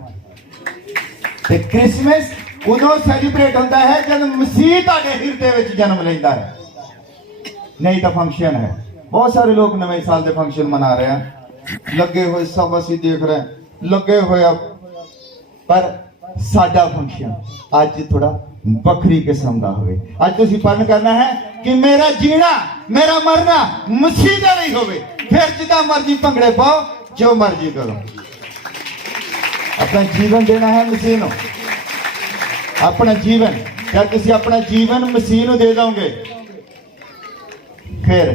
ਤੇ ਕ੍ਰਿਸਮਸ ਉਦੋਂ ਸੈਲੀਬ੍ਰੇਟ ਹੁੰਦਾ ਹੈ ਜਦ ਮਸੀਹ ਤੁਹਾਡੇ ਹਿਰਦੇ ਵਿੱਚ ਜਨਮ ਲੈਂਦਾ ਹੈ। ਨਹੀਂ ਤਾਂ ਫੰਕਸ਼ਨ ਹੈ। ਬਹੁਤ ਸਾਰੇ ਲੋਕ ਨਵੇਂ ਸਾਲ ਦੇ ਫੰਕਸ਼ਨ ਮਨਾ ਰਹੇ ਹਨ ਲੱਗੇ ਹੋਏ ਸਭ ਅਸੀਂ ਦੇਖ ਰਹੇ ਲੱਗੇ ਹੋਏ ਪਰ ਸਾਡਾ ਫੰਕਸ਼ਨ ਅੱਜ ਥੋੜਾ ਵੱਖਰੀ ਕਿਸਮ ਦਾ ਹੋਵੇ। ਅੱਜ ਤੁਸੀਂ ਪਰਨ ਕਰਨਾ ਹੈ ਕਿ ਮੇਰਾ ਜੀਣਾ ਮੇਰਾ ਮਰਨਾ ਮਸੀਹ ਦਾ ਨਹੀਂ ਹੋਵੇ। ਫਿਰ ਜਿੱਦਾਂ ਮਰਜ਼ੀ ਭੰਗੜੇ ਪਾਓ, ਜੋ ਮਰਜ਼ੀ ਕਰੋ। ਆਪਣਾ ਜੀਵਨ ਦੇਣਾ ਹੈ ਮਸੀਹ ਨੂੰ। ਆਪਣਾ ਜੀਵਨ, ਜਦ ਤੁਸੀਂ ਆਪਣਾ ਜੀਵਨ ਮਸੀਹ ਨੂੰ ਦੇ ਦੋਗੇ, ਫਿਰ,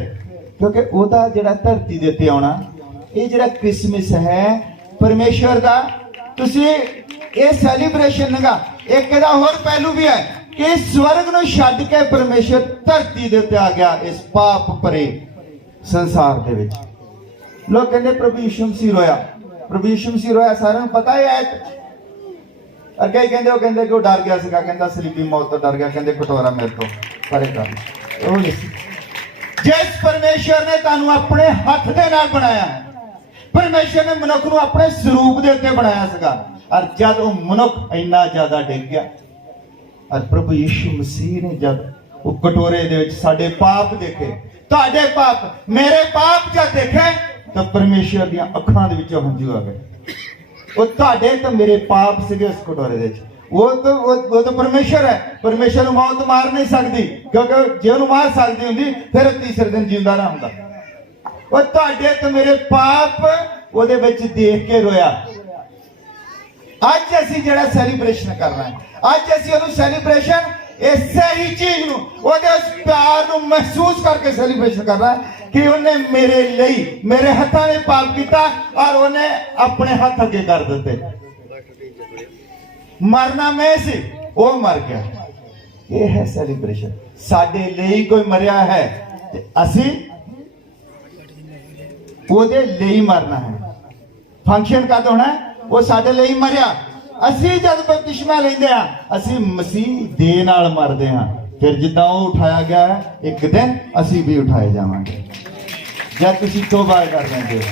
ਕਿਉਂਕਿ ਉਹਦਾ ਜਿਹੜਾ ਧਰਤੀ ਦੇ ਉੱਤੇ ਆਉਣਾ, ਇਹ ਜਿਹੜਾ ਕ੍ਰਿਸਮਸ ਹੈ, ਪਰਮੇਸ਼ਵਰ ਦਾ, ਤੁਸੀਂ ਇਹ ਸੈਲੀਬ੍ਰੇਸ਼ਨ ਨਗਾ ਇੱਕ ਇਹਦਾ ਹੋਰ ਪਹਿਲੂ ਵੀ ਹੈ? ਕਿ ਸਵਰਗ ਨੂੰ ਛੱਡ ਕੇ ਪਰਮੇਸ਼ਵਰ ਧਰਤੀ ਦੇ ਉੱਤੇ ਆ ਗਿਆ, ਇਸ ਪਾਪ ਭਰੇ ਸੰਸਾਰ ਦੇ ਵਿੱਚ। ਲੋਕ ਕਹਿੰਦੇ, ਪ੍ਰਭੂ ਯਿਸੂ ਮਸੀਹ ਰੋਇਆ। ਪ੍ਰਭੂ ਯਿਸੂ ਮਸੀਹ ਰੋਇਆ, ਸਾਰਿਆਂ ਨੂੰ ਪਤਾ ਹੀ ਹੈ ਅੱਗੇ ਕਹਿੰਦੇ, ਉਹ ਕਹਿੰਦੇ ਕਿ ਉਹ ਡਰ ਗਿਆ ਸੀਗਾ, ਕਹਿੰਦਾ ਸਲੀਪੀ ਮੌਤ ਤੋਂ ਡਰ ਗਿਆ, ਕਹਿੰਦੇ ਕਟੋਰਾ ਮੇਰੇ ਤੋਂ ਪਰੇ ਕਰ ਉਹ ਨਹੀਂ ਸੀ। ਜਿਸ ਪਰਮੇਸ਼ਰ ਨੇ ਤੁਹਾਨੂੰ ਆਪਣੇ ਹੱਥ ਦੇ ਨਾਲ ਬਣਾਇਆ ਹੈ, ਪਰਮੇਸ਼ਰ ਨੇ ਮਨੁੱਖ ਨੂੰ ਆਪਣੇ ਸਰੂਪ ਦੇ ਉੱਤੇ ਬਣਾਇਆ ਸੀਗਾ, ਔਰ ਜਦ ਉਹ ਮਨੁੱਖ ਇੰਨਾ ਜ਼ਿਆਦਾ ਡਿੱਗ ਗਿਆ ਔਰ ਪ੍ਰਭੂ ਯਿਸੂ ਮਸੀਹ ਨੇ ਜਦ ਉਹ ਕਟੋਰੇ ਦੇ ਵਿੱਚ ਸਾਡੇ ਪਾਪ ਦੇਖੇ, ਤੁਹਾਡੇ ਪਾਪ, ਮੇਰੇ ਪਾਪ ਜਦ ਦੇਖੇ, ਤਾਂ ਪਰਮੇਸ਼ਰ ਦੀਆਂ ਅੱਖਾਂ ਦੇ ਵਿੱਚੋਂ ਹੰਝੂ ਆ ਗਏ। ਉਹ ਤੁਹਾਡੇ ਤਾਂ ਮੇਰੇ ਪਾਪ ਸੀਗੇ ਉਸ ਕਟੋਰੇ ਦੇ ਵਿੱਚ। ਉਹ ਤਾਂ ਉਹ ਤਾਂ ਪਰਮੇਸ਼ਰ ਹੈ। ਪਰਮੇਸ਼ਰ ਨੂੰ ਮੌਤ ਮਾਰ ਨਹੀਂ ਸਕਦੀ। ਕਿਉਂਕਿ ਜੇ ਉਹਨੂੰ ਮਾਰ ਸਕਦੀ ਹੁੰਦੀ, ਫਿਰ ਤੀਸਰੇ ਦਿਨ ਜਿੰਦਾ ਨਾ ਹੁੰਦਾ। ਉਹ ਤੁਹਾਡੇ ਤੇ ਮੇਰੇ ਪਾਪ ਉਹਦੇ ਵਿੱਚ ਦੇਖ ਕੇ ਰੋਇਆ। ਅੱਜ ਅਸੀਂ ਜਿਹੜਾ ਸੈਲੀਬ੍ਰੇਸ਼ਨ ਕਰਨਾ ਹੈ। ਅੱਜ ਅਸੀਂ ਉਹਨੂੰ ਸੈਲੀਬ੍ਰੇਸ਼ਨ ਇਸੇ ਹੀ ਚੀਜ਼ ਨੂੰ, ਉਹਦੇ ਉਸ ਪਿਆਰ ਨੂੰ ਮਹਿਸੂਸ ਕਰਕੇ ਸੈਲੀਬ੍ਰੇਸ਼ਨ ਕਰਨਾ ਕਿ ਉਹਨੇ ਮੇਰੇ ਲਈ, ਮੇਰੇ ਹੱਥਾਂ ਨੇ ਪਾਪ ਕੀਤਾ ਔਰ ਉਹਨੇ ਆਪਣੇ ਹੱਥ ਅੱਗੇ ਕਰ ਦਿੱਤੇ। ਮਰਨਾ ਮੈਂ ਸੀ, ਉਹ ਮਰ ਗਿਆ। ਇਹ ਹੈ ਸੈਲੀਬ੍ਰੇਸ਼ਨ ਸਾਡੇ ਲਈ ਕੋਈ ਮਰਿਆ ਹੈ ਤੇ ਅਸੀਂ ਉਹਦੇ ਲਈ ਮਰਨਾ ਹੈ। ਫੰਕਸ਼ਨ ਕਦ ਹੋਣਾ ਹੈ? ਉਹ ਸਾਡੇ ਲਈ ਮਰਿਆ। ਅਸੀਂ ਜਦ ਬਪਤਿਸਮਾ ਲੈਂਦੇ ਆ ਅਸੀਂ ਮਸੀਹ ਦੇ ਨਾਲ ਮਰਦੇ ਹਾਂ। ਫਿਰ ਜਿੱਦਾਂ ਉਹ ਉਠਾਇਆ ਗਿਆ ਹੈ, ਇੱਕ ਦਿਨ ਅਸੀਂ ਵੀ ਉਠਾਏ ਜਾਵਾਂਗੇ। ਜਦ ਤੁਸੀਂ ਤੋਬਾ ਕਰ ਲੈਂਦੇ ਹੋ,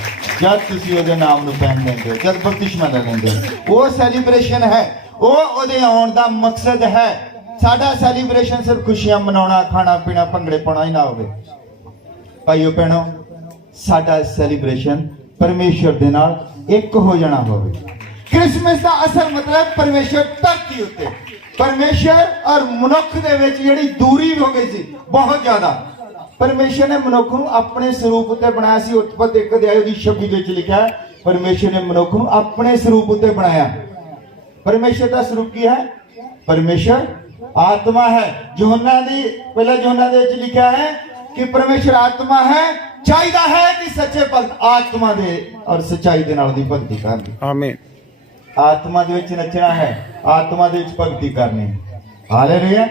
ਜਦ ਤੁਸੀਂ ਉਹਦੇ ਨਾਮ ਨੂੰ ਪਹਿਨ ਲੈਂਦੇ ਹੋ, ਜਦ ਬਪਤਿਸਮਾ ਲੈ ਲੈਂਦੇ ਹੋ, ਉਹ ਸੈਲੀਬ੍ਰੇਸ਼ਨ ਹੈ। ਉਹ ਉਹਦੇ ਆਉਣ ਦਾ ਮਕਸਦ ਹੈ। ਸਾਡਾ ਸੈਲੀਬ੍ਰੇਸ਼ਨ ਸਿਰਫ ਖੁਸ਼ੀਆਂ ਮਨਾਉਣਾ, ਖਾਣਾ ਪੀਣਾ, ਭੰਗੜੇ ਪਾਉਣਾ ਹੀ ਨਾ ਹੋਵੇ। ਭਾਈਓ, ਭੈਣੋ, ਸਾਡਾ ਸੈਲੀਬ੍ਰੇਸ਼ਨ ਪਰਮੇਸ਼ਰ ਦੇ ਨਾਲ ਇੱਕ ਹੋ ਜਾਣਾ ਹੋਵੇ। ਕ੍ਰਿਸਮਸ ਦਾ ਅਸਲ ਮਤਲਬ ਪਰਮੇਸ਼ਰ ਧਰਤੀ ਉੱਤੇ। ਪਰਮੇਸ਼ਰ ਔਰ ਮਨੁੱਖ ਦੇ ਵਿੱਚ ਜਿਹੜੀ ਦੂਰੀ ਹੋ ਗਈ ਸੀ ਬਹੁਤ ਜ਼ਿਆਦਾ। ਪਰਮੇਸ਼ਰ ਨੇ ਮਨੁੱਖ ਨੂੰ ਆਪਣੇ ਸਰੂਪ ਉੱਤੇ ਬਣਾਇਆ ਸੀ। ਉਤਪਤ ਇੱਕ ਅਧਿਆਇ ਦੀ 26 ਵਿੱਚ ਲਿਖਿਆ ਹੈ, ਪਰਮੇਸ਼ਰ ਨੇ ਮਨੁੱਖ ਨੂੰ ਆਪਣੇ ਸਰੂਪ ਉੱਤੇ ਬਣਾਇਆ। ਪਰਮੇਸ਼ਰ ਦਾ ਸਰੂਪ ਕੀ ਹੈ? ਪਰਮੇਸ਼ਰ ਆਤਮਾ ਹੈ। ਯੋਹਨਾ ਦੀ ਪਹਿਲਾ ਯੋਹਨਾ ਦੇ ਵਿੱਚ ਲਿਖਿਆ ਹੈ ਕਿ ਪਰਮੇਸ਼ਰ ਆਤਮਾ ਹੈ ਚਾਹੀਦਾ ਹੈ ਕਿ ਸੱਚੇ ਭਗਤ ਆਤਮਾ ਦੇ ਔਰ ਸਚਾਈ ਦੇ ਨਾਲ ਦੀ ਭਗਤੀ ਕਰਨ। ਆਮੇਨ ਆਤਮਾ ਦੇ ਵਿੱਚ ਨੱਚਣਾ ਹੈ ਆਤਮਾ ਦੇ ਵਿੱਚ ਭਗਤੀ ਕਰਨੀ। ਹਾਲੇਲੂਇਆ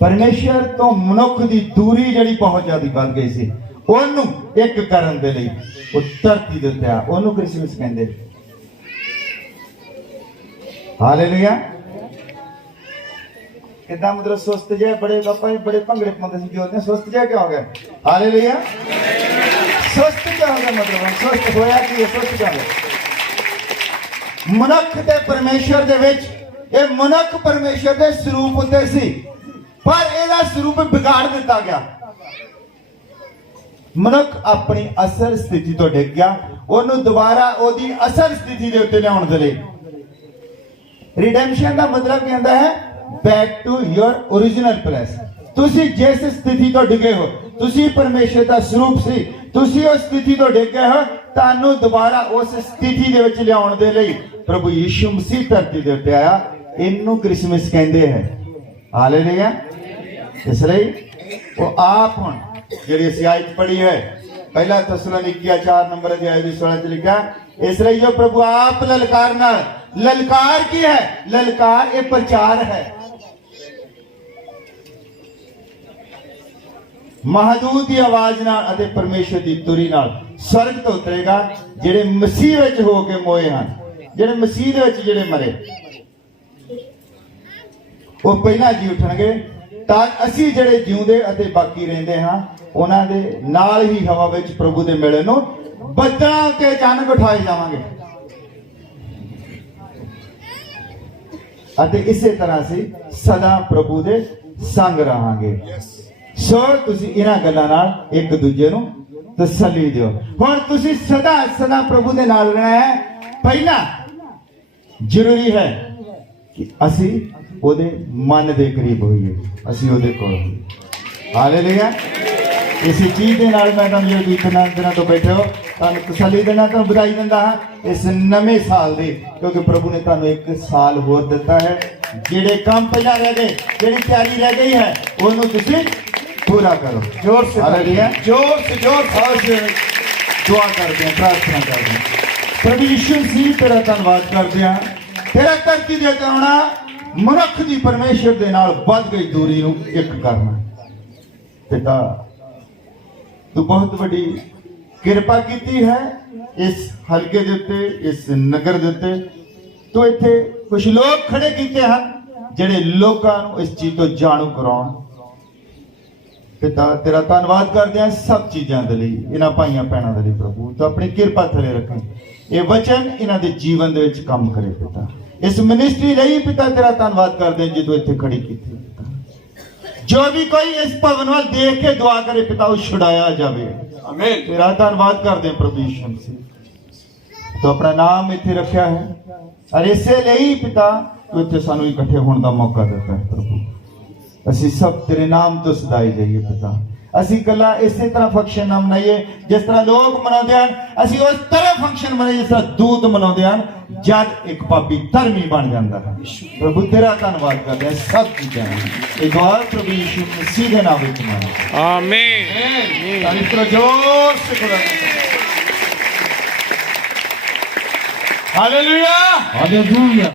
ਪਰਮੇਸ਼ਰ ਤੋਂ ਮਨੁੱਖ ਦੀ ਦੂਰੀ ਜਿਹੜੀ ਬਹੁਤ ਜ਼ਿਆਦਾ ਵੱਧ ਗਈ ਸੀ ਉਹਨੂੰ ਇੱਕ ਕਰਨ ਦੇ ਲਈ ਉਹ ਧਰਤੀ ਦੇ ਉੱਤੇ ਆ ਉਹਨੂੰ ਕ੍ਰਿਸਮਸ ਕਹਿੰਦੇ। ਹਾਲੇਲੂਇਆ ਕਿਦਾਂ ਮਤਲਬ ਸੁਸਤ ਜੇ ਬੜੇ ਪਾਪਾ ਜੀ ਬੜੇ ਭੰਗੜੇ ਪਾਉਂਦੇ ਸੀ ਕਿਉਂ ਸੁਸਤ ਜਿਹਾ ਕਿਉਂ ਹੋ ਗਿਆ ਹਾਲੇਲੂਇਆ ਸੁਸਤ ਕਿਉਂ ਹੋ ਗਿਆ ਮਤਲਬ? ਹੁਣ ਸੁਸਤ ਹੋਇਆ ਕੀ ਸੁਸਤ ਕਿਉਂ ਹੋ ਮਨੁੱਖ ਤੇ ਪਰਮੇਸ਼ਰ ਦੇ ਵਿੱਚ, ਇਹ ਮਨੁੱਖ ਪਰਮੇਸ਼ਰ ਦੇ ਸਰੂਪ ਹੁੰਦੇ ਸੀ, ਪਰ ਇਹਦਾ ਸਰੂਪ ਵਿਗਾੜ ਦਿੱਤਾ ਗਿਆ। ਮਨੁੱਖ ਆਪਣੀ ਅਸਲ ਸਥਿਤੀ ਤੋਂ ਡਿੱਗ ਗਿਆ। ਉਹਨੂੰ ਦੁਬਾਰਾ ਉਹਦੀ ਅਸਲ ਸਥਿਤੀ ਦੇ ਉੱਤੇ ਲਿਆਉਣ ਦੇ ਲਈ। ਰਿਡੈਂਪਸ਼ਨ ਦਾ ਮਤਲਬ ਕੀ ਹੁੰਦਾ ਹੈ? Back to your origignal place ਤੁਸੀਂ ਜਿਸ ਸਥਿਤੀ ਤੋਂ ਡਿੱਗੇ ਹੋ, ਤੁਸੀਂ ਪਰਮੇਸ਼ਰ ਦਾ ਸਰੂਪ ਸੀ, ਤੁਸੀਂ ਉਸ ਸਥਿਤੀ ਤੋਂ ਡਿੱਗ ਗਏ ਹੋ, ਤੁਹਾਨੂੰ ਦੁਬਾਰਾ ਉਸ ਸਥਿਤੀ ਦੇ ਵਿੱਚ ਲਿਆਉਣ ਦੇ ਲਈ ਪ੍ਰਭੂ ਯਿਸੂ ਮਸੀਹ ਧਰਤੀ ਦੇ ਉੱਤੇ ਆਇਆ। ਇਹਨੂੰ ਕ੍ਰਿਸਮਸ ਕਹਿੰਦੇ ਹੈ। ਹਾਲੇਲੂਇਆ ਇਸ ਲਈ ਉਹ ਆਪ ਹੁਣ ਜਿਹੜੀ ਅਸੀਂ ਆਇਤ ਪੜ੍ਹੀ ਹੈ, ਪਹਿਲਾ ਤਸਲੋਨੀਕੀਆ 4 ਨੰਬਰ ਅਧਿਆਇ ਦੀ 16 ਚ ਲਿਖਿਆ, ਇਸ ਲਈ ਜੋ ਪ੍ਰਭੂ ਆਪ ਲਲਕਾਰ ਨਾਲ, ਲਲਕਾਰ ਕੀ ਹੈ? ਲਲਕਾਰ ਇਹ ਪ੍ਰਚਾਰ ਹੈ। ਮਹਦੂਦ ਦੀ ਆਵਾਜ਼ ਨਾਲ ਅਤੇ ਪਰਮੇਸ਼ਰ ਦੀ ਤੁਰੀ ਨਾਲ ਸਵਰਗ ਤੋਂ ਉਤਰੇਗਾ, ਜਿਹੜੇ ਮਸੀਹ ਵਿੱਚ ਹੋ ਕੇ ਮੋਏ ਹਨ। ਜਿਹੜੇ ਮਸੀਹ ਦੇ ਵਿੱਚ ਜਿਹੜੇ ਮਰੇ। ਉਹ ਪਹਿਲਾਂ ਜੀ ਉਠਣਗੇ, ਤਾਂ ਅਸੀਂ ਜਿਹੜੇ ਜਿਉਂਦੇ ਅਤੇ ਬਾਕੀ ਰਹਿੰਦੇ ਹਾਂ, ਉਹਨਾਂ ਦੇ ਨਾਲ ਹੀ ਹਵਾ ਵਿੱਚ ਪ੍ਰਭੂ ਦੇ ਮੇਲੇ ਨੂੰ ਬੱਦਲਾਂ ਤੇ ਅਚਾਨਕ ਉਠਾਏ ਜਾਵਾਂਗੇ। ਅਤੇ ਇਸੇ ਤਰ੍ਹਾਂ ਅਸੀਂ ਸਦਾ ਪ੍ਰਭੂ ਦੇ ਸੰਗ ਰਹਾਂਗੇ। ਸੋ ਤੁਸੀਂ ਇਹਨਾਂ ਗੱਲਾਂ ਨਾਲ ਇੱਕ ਦੂਜੇ ਨੂੰ ਤਸੱਲੀ ਦਿਓ। ਹੁਣ ਤੁਸੀਂ ਸਦਾ ਸਦਾ ਪ੍ਰਭੂ ਦੇ ਨਾਲ ਰਹਿਣਾ ਹੈ। ਪਹਿਲਾਂ ਜ਼ਰੂਰੀ ਹੈ ਕਿ ਅਸੀਂ ਉਹਦੇ ਮਨ ਦੇ ਕਰੀਬ ਹੋਈਏ। ਅਸੀਂ ਉਹਦੇ ਕੋਲ ਹੋਈਏ। ਹਾਲੇਲੂਇਆ ਇਸੇ ਚੀਜ਼ ਦੇ ਨਾਲ ਮੈਂ ਤੁਹਾਨੂੰ ਜਿਹੜੇ ਇਤਨਾ ਦਿਨਾਂ ਤੋਂ ਬੈਠੇ ਹੋ, ਤੁਹਾਨੂੰ ਤਸੱਲੀ ਦੇਣਾ ਤਾਂ ਵਧਾਈ ਦਿੰਦਾ ਹਾਂ ਇਸ ਨਵੇਂ ਸਾਲ ਦੇ, ਕਿਉਂਕਿ ਪ੍ਰਭੂ ਨੇ ਤੁਹਾਨੂੰ ਇੱਕ ਸਾਲ ਹੋਰ ਦਿੱਤਾ ਹੈ। ਜਿਹੜੇ ਕੰਮ ਪਹਿਲਾਂ ਰਹਿ ਗਏ, ਜਿਹੜੀ ਤਿਆਰੀ ਰਹਿ ਗਈ ਹੈ, ਉਹਨੂੰ ਤੁਸੀਂ ਪੂਰਾ ਕਰੋ जोर से हालेलुया। जोर से जोर ਆਓ ਅਸੀਂ ਦੁਆ ਕਰਦੇ ਹਾਂ ਪ੍ਰਾਰਥਨਾ ਕਰਦੇ ਹਾਂ ਪ੍ਰਭੂ ਯਿਸੂ ਮਸੀਹ ਤੇਰਾ ਧੰਨਵਾਦ ਕਰਦੇ ਹਾਂ ਤੇਰਾ ਧਰਤੀ ਦੇ ਉੱਤੇ ਆਉਣਾ ਮਨੁੱਖ ਦੀ ਪਰਮੇਸ਼ਰ ਦੇ ਨਾਲ ਵੱਧ ਗਈ ਦੂਰੀ ਨੂੰ ਇੱਕ ਕਰਨਾ ਪਿਤਾ ਤੂੰ ਬਹੁਤ ਵੱਡੀ ਕਿਰਪਾ ਕੀਤੀ ਹੈ ਇਸ ਹਲਕੇ ਦੇ ਉੱਤੇ ਇਸ ਨਗਰ ਦੇ ਉੱਤੇ ਤੂੰ ਇੱਥੇ ਕੁਝ ਲੋਕ ਖੜੇ ਕੀਤੇ ਹਨ ਜਿਹੜੇ ਲੋਕਾਂ ਨੂੰ ਇਸ ਚੀਜ਼ ਤੋਂ ਜਾਣੂ ਕਰਾਉਣ ਪਿਤਾ ਤੇਰਾ ਧੰਨਵਾਦ ਕਰਦੇ ਹਾਂ ਸਭ ਚੀਜ਼ਾਂ ਦੇ ਲਈ ਇਹਨਾਂ ਭਾਈਆਂ ਭੈਣਾਂ ਦੇ ਲਈ ਪ੍ਰਭੂ। ਤੂੰ ਆਪਣੀ ਕਿਰਪਾ ਥਲੇ ਰੱਖੇ। ਇਹ ਵਚਨ ਇਹਨਾਂ ਦੇ ਜੀਵਨ ਦੇ ਵਿੱਚ ਕੰਮ ਕਰੇ ਪਿਤਾ। ਇਸ ਮਿਨਿਸਟਰੀ ਲਈ ਪਿਤਾ ਤੇਰਾ ਧੰਨਵਾਦ ਕਰਦੇ ਹਾਂ ਜੇ ਇੱਥੇ ਖੜੀ ਕੀਤੀ ਜੋ ਵੀ ਕੋਈ ਇਸ ਭਵਨ ਵੱਲ ਦੇਖ ਕੇ ਦੁਆ ਕਰੇ ਪਿਤਾ ਉਹ ਛੁਡਾਇਆ ਜਾਵੇ। ਆਮੀਨ ਤੇਰਾ ਧੰਨਵਾਦ ਕਰਦੇ ਹਾਂ ਪ੍ਰਭੂ ਯਿਸੂ ਮਸੀਹ। ਤੂੰ ਆਪਣਾ ਨਾਮ ਇੱਥੇ ਰੱਖਿਆ ਹੈ। ਅਰ ਇਸੇ ਲਈ ਪਿਤਾ ਤੂੰ ਇੱਥੇ ਸਾਨੂੰ ਇਕੱਠੇ ਹੋਣ ਦਾ ਮੌਕਾ ਦਿੱਤਾ ਹੈ ਪ੍ਰਭੂ। असी सब तेरे नाम तो सदाई जाइए पिता। असी कला इसे तरह फ़ंक्शन ना मनाइए जिस तरह लोग मनाते हैं असी उस तरह फ़ंक्शन मनाइए जिस तरह दूध मनाते हैं जब एक पापी धर्मी बन जाता है। प्रभु तेरा धनबाद कर रहा सब चीज़ें एक बार प्रभु यीशु मसीह के नाम विच मनाओ आमीन। तंत्र ज़ोर से खुदा हालेलुया। हालेलुया।